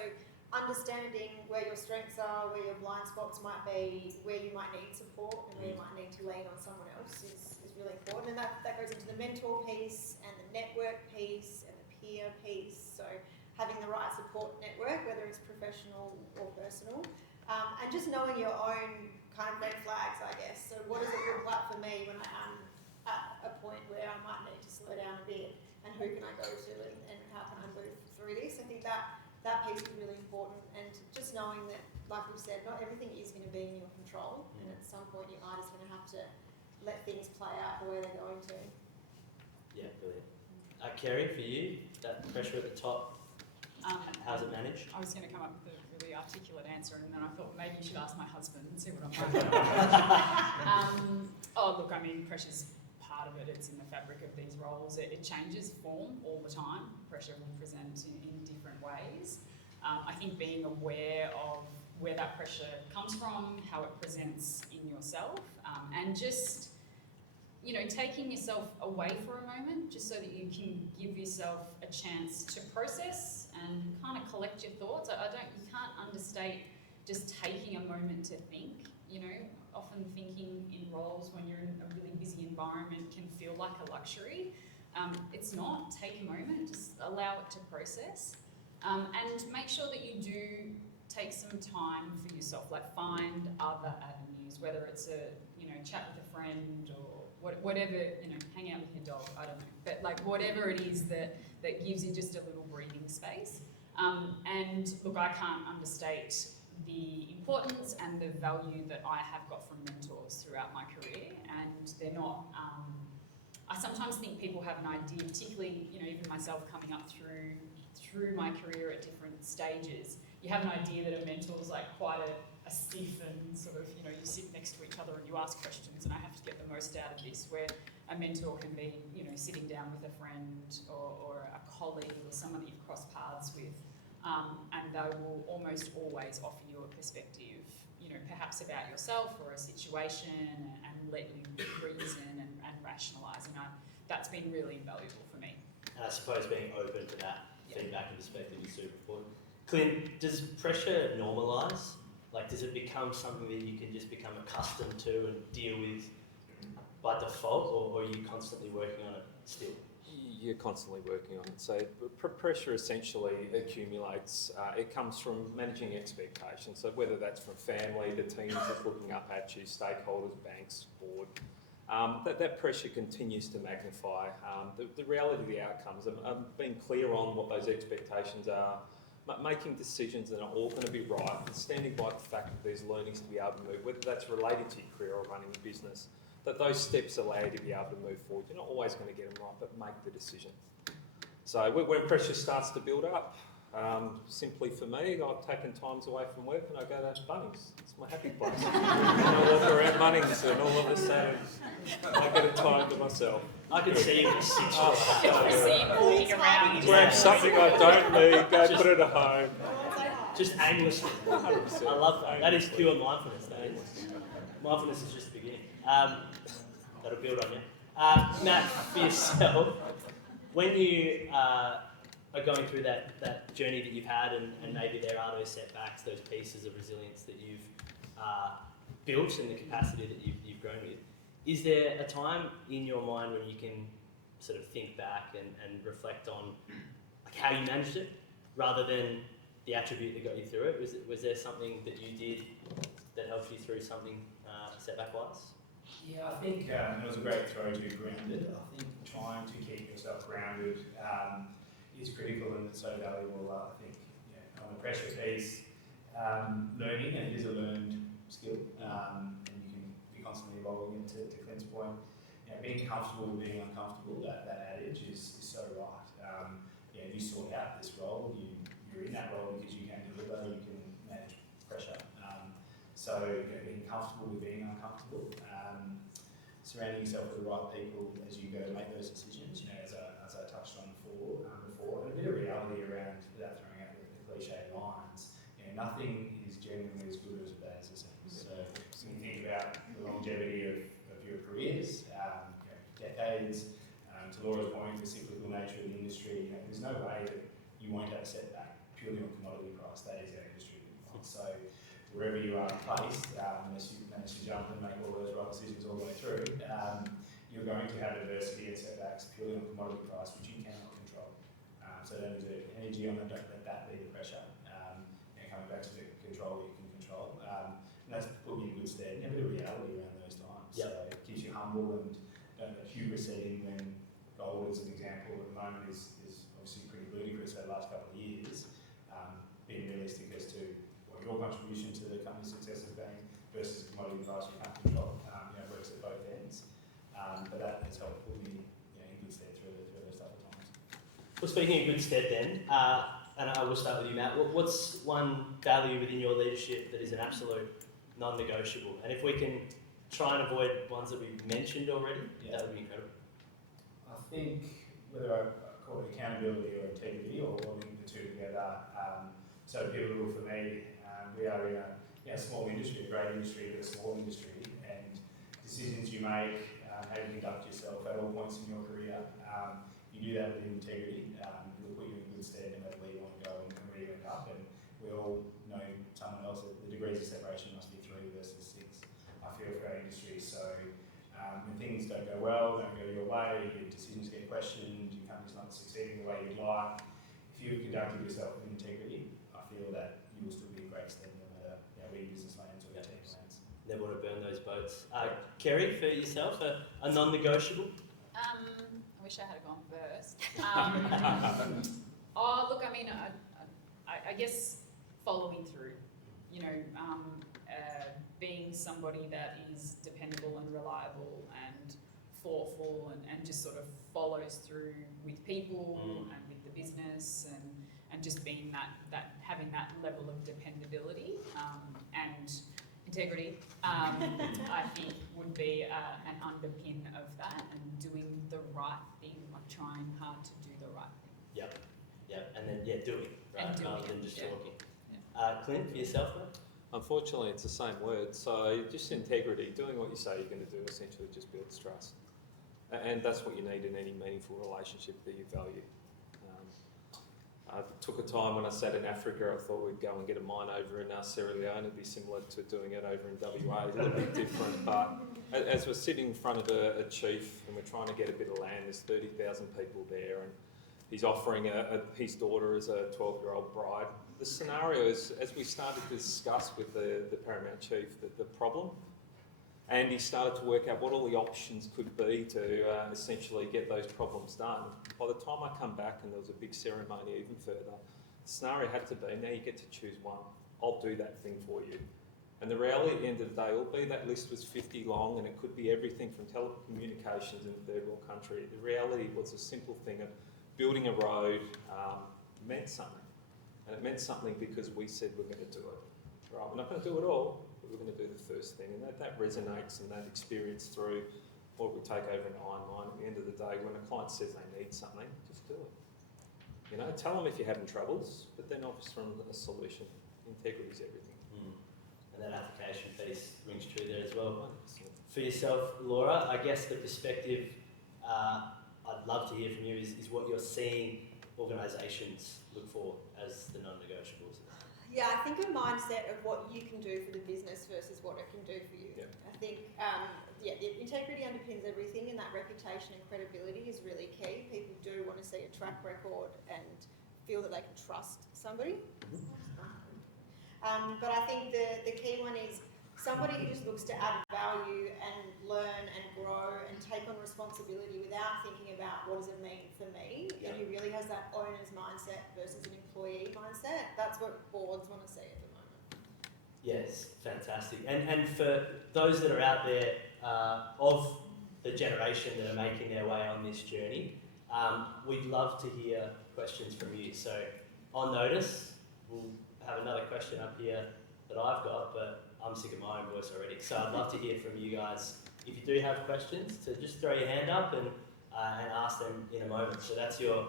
understanding where your strengths are, where your blind spots might be, where you might need support and where you might need to lean on someone else is really important. And that goes into the mentor piece and the network piece and the peer piece. So having the right support network, whether it's professional or personal, and just knowing your own kind of red flags, I guess. So what does it look like for me when I am at a point where I might need to slow down a bit, and who can I go to, and how can I move through this? I think that piece is really important, and just knowing that, like we've said, not everything is going to be in your control, and at some point you are just going to have to let things play out the way they're going to. Yeah, brilliant. Kerry, for you, that pressure at the top, how's it managed? I was going to come up with a really articulate answer, and then I thought maybe you should ask my husband and see what I'm like. Oh, look, I mean, pressure's part of it. It's in the fabric of these roles. It changes form all the time. Pressure will present in different ways. I think being aware of where that pressure comes from, how it presents in yourself, and just, taking yourself away for a moment, just so that you can give yourself a chance to process and kind of collect your thoughts. You can't understate just taking a moment to think. Often thinking in roles when you're in a really busy environment can feel like a luxury. It's not. Take a moment, just allow it to process, and make sure that you do take some time for yourself. Like, find other avenues, whether it's a chat with a friend or whatever, hang out with your dog, I don't know, but like whatever it is that gives you just a little breathing space. And look, I can't understate the importance and the value that I have got from mentors throughout my career, and they're not, I sometimes think people have an idea, particularly, even myself coming up through my career at different stages, you have an idea that a mentor is like quite a stiff and sort of, you sit next to each other and you ask questions and I have to get the most out of this, where a mentor can be, sitting down with a friend or a colleague or someone that you've crossed paths with, and they will almost always offer you a perspective, perhaps about yourself or a situation, and let you reason and rationalise. And that's been really invaluable for me. And I suppose being open to that feedback and perspective is super important. Clint, does pressure normalise? Like, does it become something that you can just become accustomed to and deal with by default, or are you constantly working on it still? You're constantly working on it. So pressure essentially accumulates. It comes from managing expectations. So whether that's from family, the teams that's looking up at you, stakeholders, banks, board, that pressure continues to magnify. The reality of the outcomes, being clear on what those expectations are, making decisions that are all going to be right, and standing by the fact that there's learnings to be able to move, whether that's related to your career or running a business, that those steps allow you to be able to move forward. You're not always going to get them right, but make the decision. So when pressure starts to build up, simply for me, I've taken times away from work and I go to Bunnings. It's my happy place. And I walk around Bunnings and all of a sudden I get a time to myself. I can see you with 6 months. I see you walking around. Grab something I don't need, go put it at home. Just aimlessly. 100%. I love that. That is pure mindfulness. Mindfulness is just the beginning. That'll build on you. Matt, for yourself, when you are going through that journey that you've had, and maybe there are those setbacks, those pieces of resilience that you've built and the capacity that you've grown with, is there a time in your mind when you can sort of think back and reflect on like how you managed it, rather than the attribute that got you through it? Was there something that you did that helped you through something setback-wise? Yeah, I think it was a great throw to grounded. I think trying to keep yourself grounded is critical and it's so valuable. I think on the pressure piece, learning, and it is a learned skill, and you can be constantly evolving. To Clint's point, being comfortable with being uncomfortable, that adage is so right. You sought out this role, you're in that role because you can deliver, you can manage pressure. So being comfortable with being uncomfortable, surrounding yourself with the right people as you go to make those decisions, as I touched on before, and a bit of reality around, without throwing out the cliche lines, nothing is genuinely as good or as bad as it seems. So when you think about the longevity of your careers, decades, to Laura's point, the cyclical nature of the industry, there's no way that you won't have a setback purely on commodity price. That is our industry. So wherever you are placed, unless you manage to jump and make all those right decisions all the way through, you're going to have adversity and setbacks purely on commodity price, which you cannot control. So don't exert energy on it, don't let that be the pressure. And coming back to the control what you can control. And that's put me in good stead. You have a bit of reality around those times. Yep. So it keeps you humble and don't let hubris set in when gold, as an example, at the moment is obviously pretty ludicrous over the last couple of years. Being realistic as to what your contribution to the company's success has been versus commodity price you can't control. Works at both ends. But that has helped put me in good stead through those tougher times. Well, speaking of good stead then, and I will start with you, Matt, what's one value within your leadership that is an absolute non-negotiable? And if we can try and avoid ones that we've mentioned already, that would be incredible. I think whether I call it accountability or integrity or link the two together, so pivotal for me. We are in a small industry, a great industry, but a small industry, and decisions you make, how you conduct yourself at all points in your career, you do that with integrity, it'll put you in good stead no matter where you want to go and where you end up. And we all know someone else that the degrees of separation must be 3 versus 6. I feel for our industry, so when things don't go well, don't go your way, your decisions get questioned, your company's not succeeding the way you'd like, if you've conducted yourself with integrity, I feel that you will still be in great stead no matter where your business lands or your team lands. Never want to burn those boats. Kerry, for yourself, a non-negotiable? I wish I had gone first. Look, I mean, I guess following through, being somebody that is dependable and reliable and thoughtful and just sort of follows through with people and with the business and just being that having that level of dependability and integrity, I think would be an underpin of that, and doing the right thing, like trying hard to do the right thing. Yep, and then doing, right, And doing rather it, than just yeah. talking. Clint, for yourself, mate? Unfortunately, it's the same word. So just integrity, doing what you say you're going to do, essentially just builds trust. And that's what you need in any meaningful relationship that you value. I took a time when I sat in Africa, I thought we'd go and get a mine over in Sierra Leone. It'd be similar to doing it over in WA, a little bit different. But as we're sitting in front of a chief and we're trying to get a bit of land, there's 30,000 people there, and he's offering his daughter as a 12-year-old bride. The scenario is, as we started to discuss with the Paramount Chief, the problem, and he started to work out what all the options could be to essentially get those problems done. By the time I come back and there was a big ceremony even further, the scenario had to be, now you get to choose one. I'll do that thing for you. And the reality at the end of the day, albeit that list was 50 long and it could be everything from telecommunications in a third world country, the reality was a simple thing of building a road meant something. And it meant something because we said we're going to do it. Right, we're not going to do it all, but we're going to do the first thing. And that resonates and that experience through what we take over in Iron Mine. At the end of the day, when a client says they need something, just do it. Tell them if you're having troubles, but then offer them a solution. Integrity is everything. And that application piece rings true there as well. 100%. For yourself, Laura, I guess the perspective I'd love to hear from you is what you're seeing organisations look for as the non-negotiables. Yeah, I think a mindset of what you can do for the business versus what it can do for you. Yeah. I think, the integrity underpins everything, and that reputation and credibility is really key. People do want to see a track record and feel that they can trust somebody. But I think the key one is somebody who just looks to add value and learn and grow and take on responsibility without thinking about what does it mean for me, and who really has that owner's mindset versus an employee mindset. That's what boards want to see at the moment. Yes, fantastic. And for those that are out there of the generation that are making their way on this journey, we'd love to hear questions from you. So on notice, we'll have another question up here that I've got, but I'm sick of my own voice already. So I'd love to hear from you guys. If you do have questions, to just throw your hand up and ask them in a moment. So that's your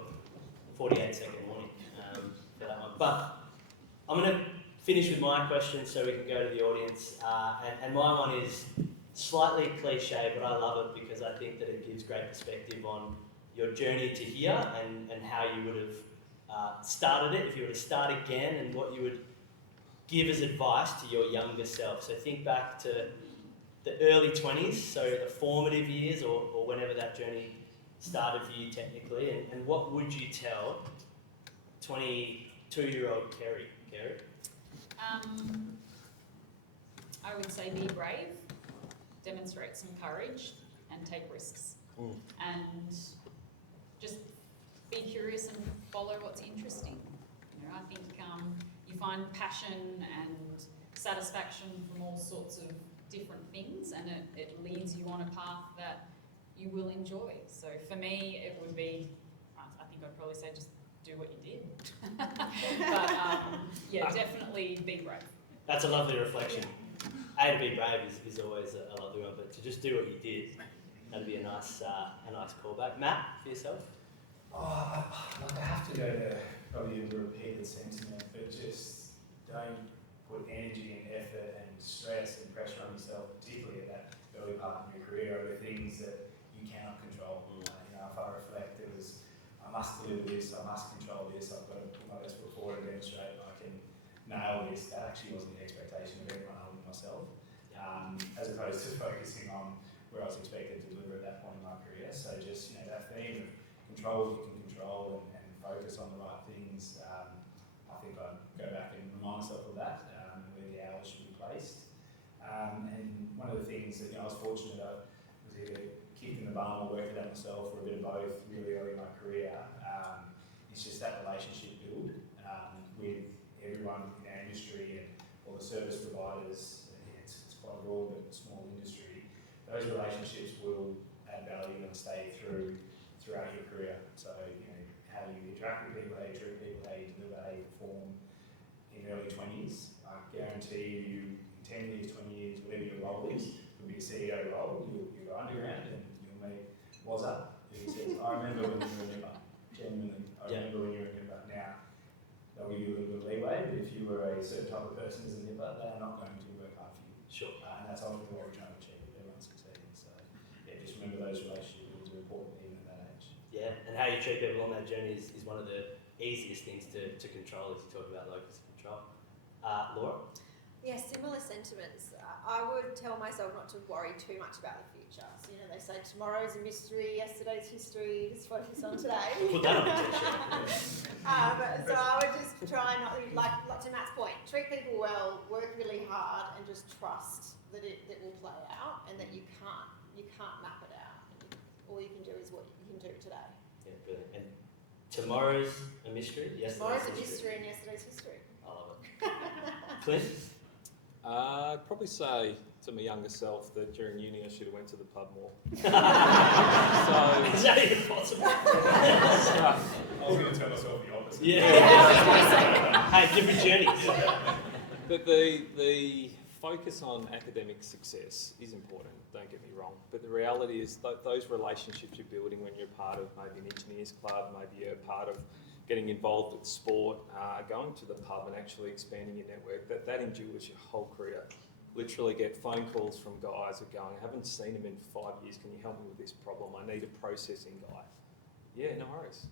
48-second warning for that one. But I'm going to finish with my question so we can go to the audience. And my one is slightly cliche, but I love it because I think that it gives great perspective on your journey to here and how you would have started it, if you were to start again, and what you would give as advice to your younger self. So think back to the early 20s, so the formative years or whenever that journey started for you technically, and what would you tell 22-year-old Kerry. Kerry? I would say be brave, demonstrate some courage, and take risks. And just be curious and follow what's interesting. You know, I think you find passion and satisfaction from all sorts of different things, and it leads you on a path that you will enjoy. So for me, it would be, I think I'd probably say just do what you did. But yeah, definitely be brave. That's a lovely reflection. To be brave is always a lovely one, but to just do what you did, that'd be a nice callback. Matt, for yourself? I have to go to probably a repeated sentiment, but just don't put energy and effort and stress and pressure on yourself, particularly at that early part in your career, over things that you cannot control. If I reflect, it was, I must deliver this, I must control this, I've got to put my best foot forward and demonstrate I can nail this. That actually wasn't the expectation of anyone other than myself, as opposed to focusing on where I was expected to deliver at that point in my career. So just, that theme of control what you can control and focus on the right things, I think I'd go back and remind myself of that, where the hours should be placed. And one of the things that I was fortunate I was either kicked in the bum or worked it out myself, or a bit of both really early in my career. It's just that relationship build with everyone in our industry and all the service providers. It's quite a broad but small industry. Those relationships will add value and stay throughout your career. So, how you interact with people, how you treat people, how you deliver, how you perform in early 20s. I guarantee you, in 10 years, 20 years, whatever your role is, it'll be a CEO role, you'll go underground and you'll meet what's up. I remember when you were a nipper, genuinely. I remember when you were a nipper. Now, they'll give you a little bit of leeway, but if you were a certain type of person as a nipper, they're not going to work hard for you. Sure. And that's ultimately what we're trying to achieve, everyone's succeeding. So, just remember those relationships are important even at that age. Yeah, and how you treat people on that journey is one of the easiest things to control, as you talk about locus control. Laura? Yeah, similar sentiments. I would tell myself not to worry too much about the future. So, they say tomorrow's a mystery, yesterday's history, just focus on today. Put that on the t-shirt. So I would just try not, like to Matt's point, treat people well, work really hard, and just trust that it will play out, and that you can't map it out. All you can do is what you can do today. Yeah, brilliant. And tomorrow's a mystery, Tomorrow's a mystery and yesterday's history. I love it. Clint? I'd probably say to my younger self that during uni I should have went to the pub more. Is that even possible? I was going to tell myself the opposite. Yeah. Hey, different journeys. But the focus on academic success is important, don't get me wrong, but the reality is those relationships you're building when you're part of maybe an engineers club, maybe you're part of getting involved with sport, going to the pub and actually expanding your network, that endures your whole career. Literally get phone calls from guys who are going, I haven't seen him in 5 years, can you help me with this problem? I need a processing guy. Yeah, no worries.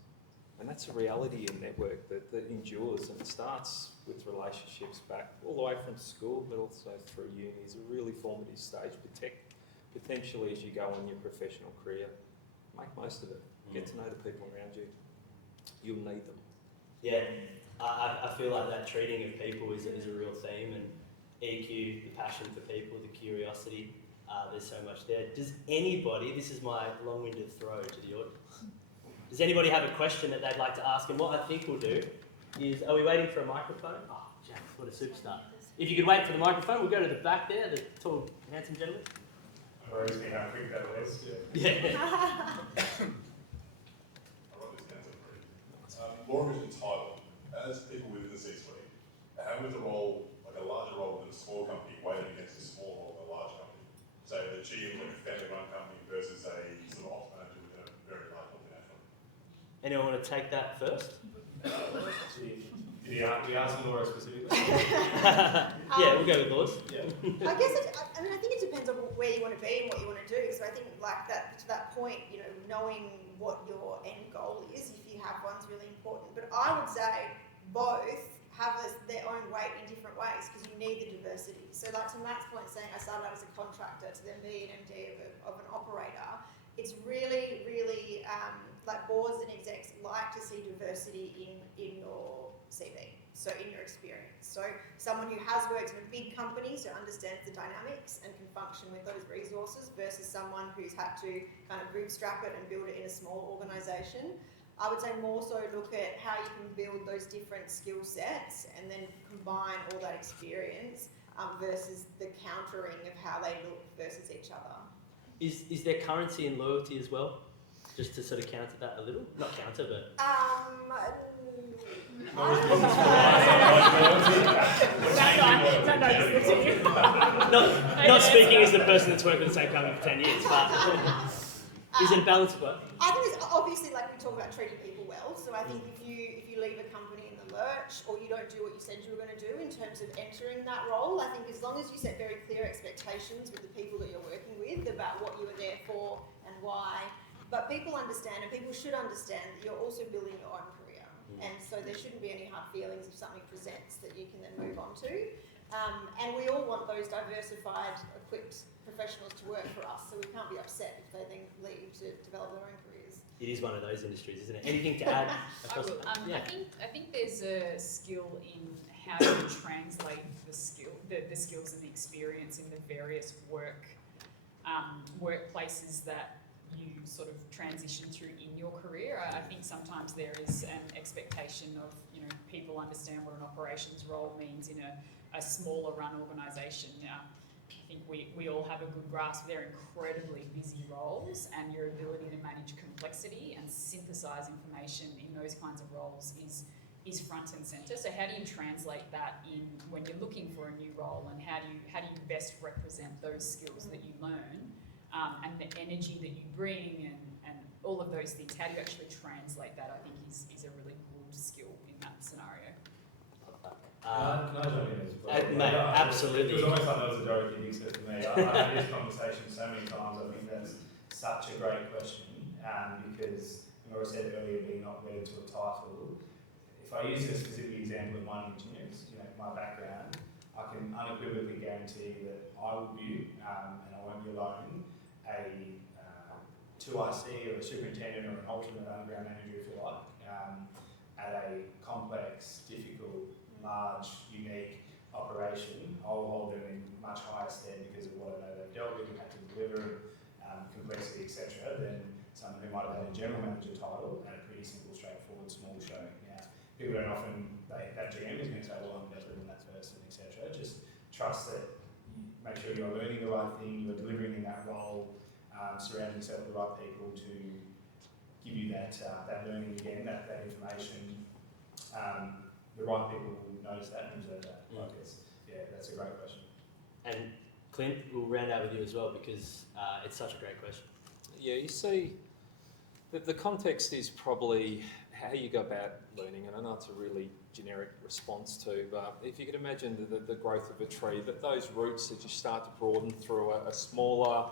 And that's a reality in network that endures, and it starts with relationships back all the way from school, but also through uni. It's a really formative stage, potentially as you go on your professional career. Make most of it. Get to know the people around you. You'll need them. Yeah, I feel like that treating of people is a real theme, and EQ, the passion for people, the curiosity, there's so much there. Does anybody, this is my long-winded throw to the audience, does anybody have a question that they'd like to ask? And what I think we'll do is, are we waiting for a microphone? Oh, Jack, what a superstar. If you could wait for the microphone, we'll go to the back there, the tall, handsome gentleman. Worries me how quick that was. Yeah. Laura mentioned title. As people within the C-suite, how is the role, like a larger role within a small company, weighted against a small role in a large company? Say the GM of a family-run company versus a sort of ops manager within a very large multinational. Anyone want to take that first? Did we ask Laura specifically? Yeah, we'll go with Laura's. Yeah. I guess I think it depends on where you want to be and what you want to do. So I think like that to that point, knowing what your end goal is, if you have one's really important. But I would say both have their own weight in different ways because you need the diversity. So like to Matt's point saying I started out as a contractor to then be an MD of an operator, it's really, really like boards and execs like to see diversity in your CV, so in your experience. So someone who has worked in a big company, so understands the dynamics and can function with those resources, versus someone who's had to kind of bootstrap it and build it in a small organisation. I would say more so look at how you can build those different skill sets and then combine all that experience versus the countering of how they look versus each other. Is there currency in loyalty as well? Just to sort of counter that a little? Not counter, but... Not speaking as the person that's worked with the same company for 10 years, but is it a balance of both? I think it's obviously, like we talk about treating people well, so I think if you leave a company in the lurch or you don't do what you said you were going to do in terms of entering that role, I think as long as you set very clear expectations with the people that you're working with about what you were there for and why, but people understand, and people should understand, that you're also building your own career, and so there shouldn't be any hard feelings if something presents that you can then move on to. And we all want those diversified, equipped professionals to work for us, so we can't be upset if they then leave to develop their own careers. It is one of those industries, isn't it? Anything to add? I think there's a skill in how you translate the skills and the experience in the various workplaces that you sort of transition through in your career. I think sometimes there is an expectation of, people understand what an operations role means in a smaller run organisation. I think we all have a good grasp. They're incredibly busy roles, and your ability to manage complexity and synthesise information in those kinds of roles is front and centre. So how do you translate that in when you're looking for a new role, and how do you best represent those skills that you learn and the energy that you bring and all of those things? How do you actually translate that? I think is a really good skill in that scenario. Can I jump in as well? Mate, absolutely. It was almost like that was a Dorothy Dixon for me. I've had this conversation so many times. I think that's such a great question because, I said earlier, being not wedded to a title. If I use a specific example of mining engineers, my background, I can unequivocally guarantee you that I will view, and I won't be alone, a 2IC or a superintendent or an alternate underground manager, if you like, at a complex, difficult, large, unique operation. I'll hold them in much higher stead because of what I know they've dealt with and had to deliver, complexity, etc., than someone who might have had a general manager title at a pretty simple, straightforward, small show. Now, people don't often, that GM is going to say, well, I'm better than that person, etc. Just trust that, make sure you're learning the right thing, you're delivering in that role, surrounding yourself with the right people to give you that learning again, that information. The right people will notice that and observe that. That's a great question. And Clint, we'll round out with you as well because it's such a great question. Yeah, you see, the context is probably how you go about learning, and I know it's a really generic response to, but if you could imagine the growth of a tree, that those roots that you start to broaden through a smaller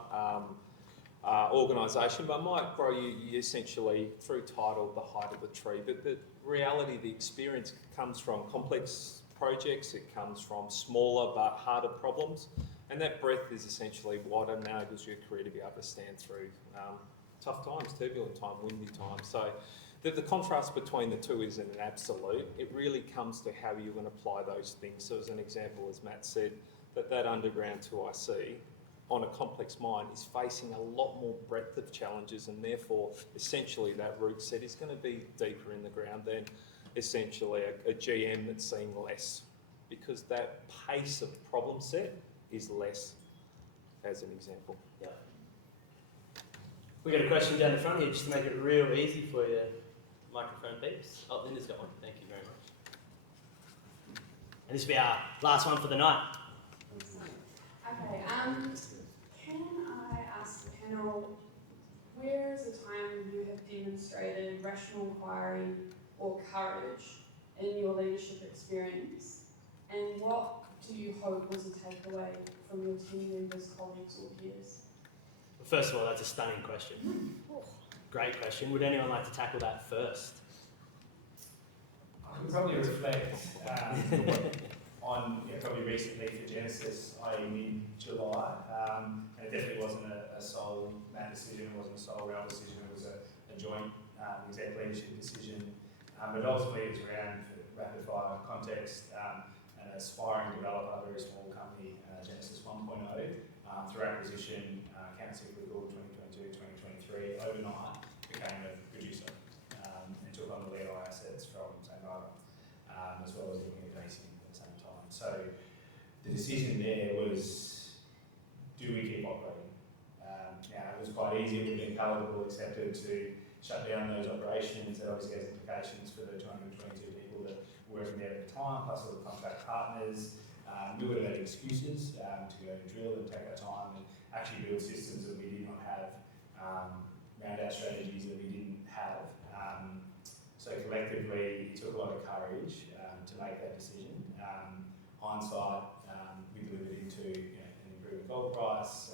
organisation, but might grow you essentially through title, the height of the tree. But the reality, the experience comes from complex projects, it comes from smaller but harder problems, and that breadth is essentially what enables your career to be able to stand through tough times, turbulent time, windy time. So the contrast between the two isn't an absolute. It really comes to how you're going to apply those things. So as an example, as Matt said, that underground 2IC on a complex mine is facing a lot more breadth of challenges, and therefore essentially that root set is going to be deeper in the ground than essentially a GM that's seeing less, because that pace of problem set is less, as an example. Yeah. We got a question down the front here just to make it real easy for you, microphone peeps. Oh, Linda's got one. Thank you very much. And this will be our last one for the night. Okay, can I ask the panel, where is the time you have demonstrated rational inquiry or courage in your leadership experience, and what do you hope was a takeaway from your team members, colleagues or peers? First of all, that's a stunning question. Great question. Would anyone like to tackle that first? I can probably reflect on probably recently for Genesis, i.e. mid-July, and it definitely wasn't a sole Matt decision, it wasn't a sole Ralph decision, it was a joint exec leadership decision, but ultimately it was around rapid fire context, an aspiring developer, very small company, Genesis 1.0, through acquisition, counter-cyclical 2022-2023, overnight became a producer and took on the lead assets from St. Barbara, as well as looking at basing at the same time. So the decision there was, do we keep operating? Now, it was quite easy, it would have been palatable, accepted to shut down those operations. That obviously has implications for the 222 people that were working there at the time, plus all the contract partners. We would have had excuses to go and drill and take our time and actually build systems that we did not have, round out strategies that we didn't have. So collectively, it took a lot of courage to make that decision. Hindsight, we delivered into an improving gold price.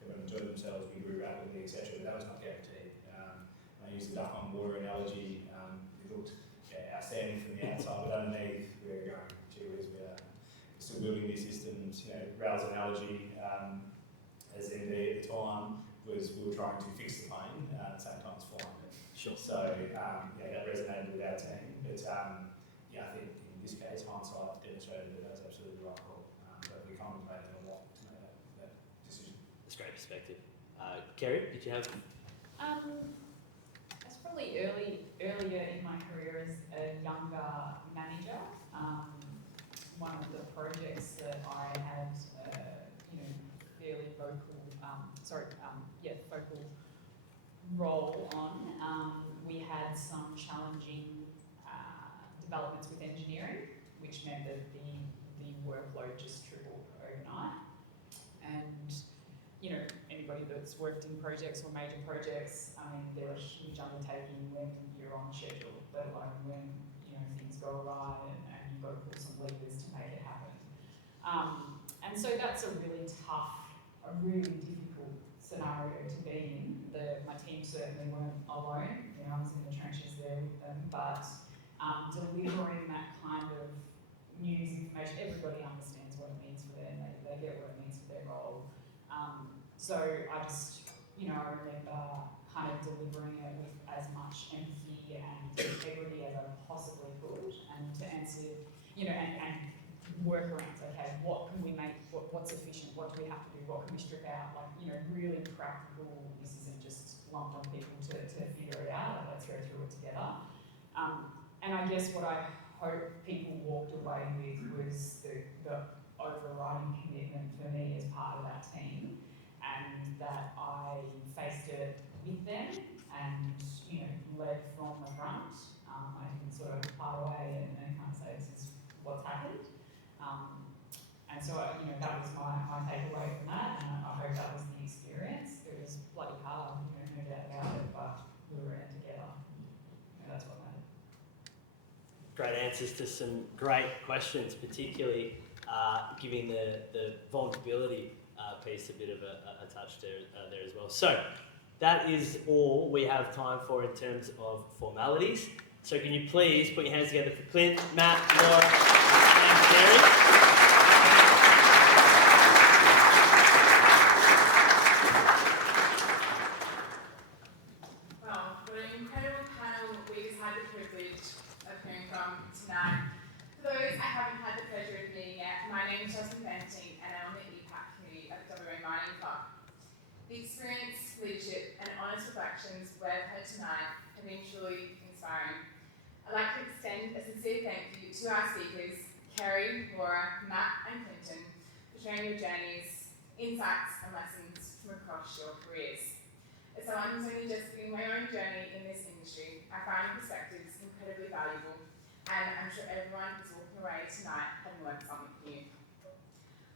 Everyone enjoyed themselves. We grew rapidly, etc. But that was not guaranteed. I use the duck on water analogy. It looked outstanding from the outside, but underneath we were going, gee whiz, we're still building these systems. Rail's analogy as MD at the time was we were trying to fix the plane at the same time as flying it. Sure. So that resonated with our team. But I think in this case, hindsight demonstrated that was absolutely the right call. But we contemplated a lot to make that decision. That's great perspective. Kerry, did you have? It's probably earlier in my career as a younger manager. One of the projects that I had, fairly vocal role on. We had some challenging developments with engineering, which meant that the workload just tripled overnight. And anybody that's worked in projects or major projects, they're a huge undertaking when you're on schedule, let alone when things go awry and you've got to pull some levers to make it happen. And so that's a really tough, a really difficult scenario to be in. My team certainly weren't alone. I was in the trenches there with them, but delivering that kind of news information, everybody understands what it means for them. They get what it means for their role. So I just, I remember kind of delivering it with as much empathy and integrity as I possibly could, and to answer, and workarounds. Okay, what can we make? What's efficient? What do we have to do? What can we strip out? Really practical. This isn't just lumped on people to figure it out. Let's go through it together. And I guess what I hope people walked away with was the overriding commitment for me as part of that team, and that I faced it with them and led from the front. I didn't sort of part away and kind of say this is what's happened. And so that was my takeaway from that, and I hope that was the experience. It was bloody hard, no doubt about it, but we were in it together. That's what mattered. Great answers to some great questions, particularly giving the vulnerability piece a bit of a touch there as well. So that is all we have time for in terms of formalities. So can you please put your hands together for Clint, Matt, Laura, and Kerry. Well, what an incredible panel we just had the privilege of hearing from tonight. For those I haven't had the pleasure of meeting yet, my name is Justin Benting and I'm on the EPAC committee at the WA Mining Club. The experience, leadership and honest reflections we've had tonight have been truly inspiring. I'd like to extend a sincere thank you to our speakers, Kerry, Laura, Matt and Clinton, for sharing your journeys, insights and lessons from across your careers. As someone who's only just beginning my own journey in this industry, I find your perspectives incredibly valuable, and I'm sure everyone is walking away tonight having learned something new.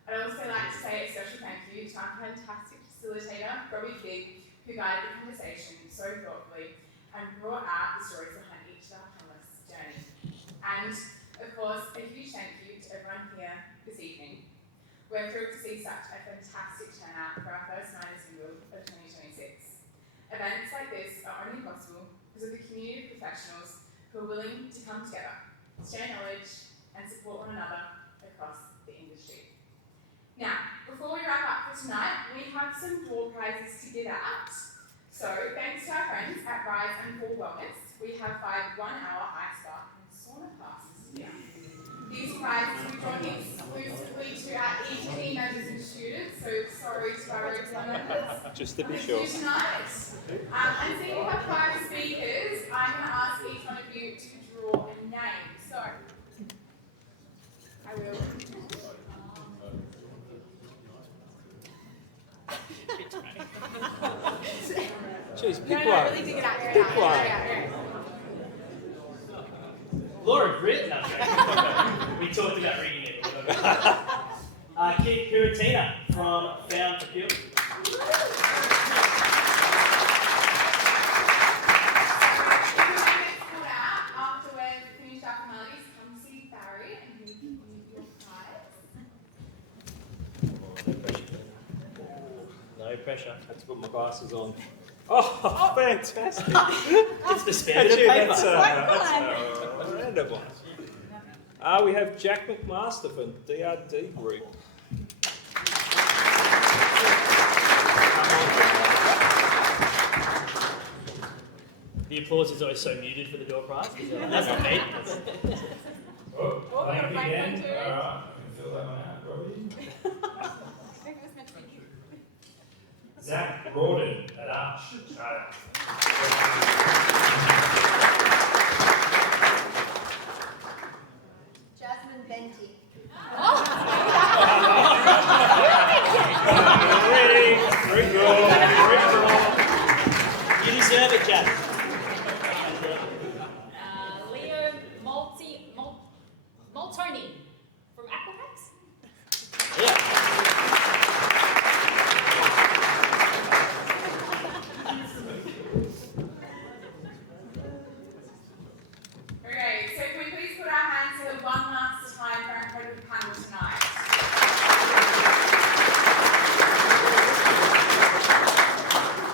I'd also like to say a special thank you to our fantastic facilitator, Robbie Figg, who guided the conversation so thoughtfully and brought out the stories behind each of our panelists' journey. And, of course, a huge thank you to everyone here this evening. We're thrilled to see such a fantastic turnout for our first Miners Mingle of 2026. Events like this are only possible because of the community of professionals who are willing to come together, share knowledge and support one another across the industry. Now, before we wrap up for tonight, we have some door prizes to give out. So, thanks to our friends at Rise and Fall Wellness, we have 5 1-hour ice bath and sauna passes to These prizes will be drawn exclusively to our ETE members and students, so sorry to our retail members. Just to be It's sure. due tonight. And seeing we have 5 speakers, I'm going to ask each one of you to draw a name. So, I will. Jeez, pick No, one. really dig it out. Pick one. Laura's written that. We talked about reading it. Kit Curatina from Found for Pure. After we've finished our formalities, come see Barry and he'll give you your prize. No pressure. Had to put my glasses on. Oh, fantastic. Just a spare bit of Actually, paper. that's a random one. We have Jack McMaster from DRD Group. The applause is always so muted for the door prize. That's not me. Oh, thank you Frank again. one too. Alright, I can fill that one out, Robbie. Maybe it was meant to be you. Zach Rawdon at Arch. Jasmine Benty. You deserve it, Jack. Leo Moltoni from Aquapax. Yeah. Okay, so can we please put our hands together one last time for our incredible panel tonight?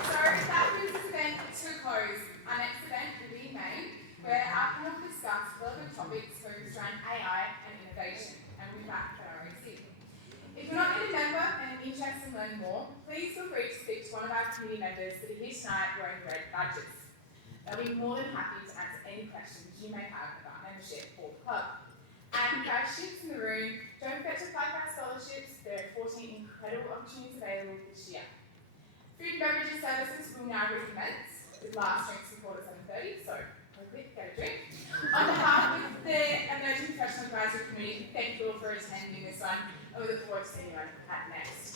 So that brings this event to a close. Our next event will be in May, where our panel will discuss relevant topics focused around AI and innovation, and we'll be back at RAC. If you're not yet a member and interested in learning more, please feel free to speak to one of our community members that are here tonight wearing red badges. They'll be more than happy to answer any questions you may have about membership or the club. And for our students in the room, don't forget to apply for our scholarships. There are 14 incredible opportunities available this year. Food and beverages services will now recommence with last drinks before at 7:30, so go quick, get a drink. On behalf of the Emerging Professional Advisory Committee, thank you all for attending this one, and we look forward to seeing you at next.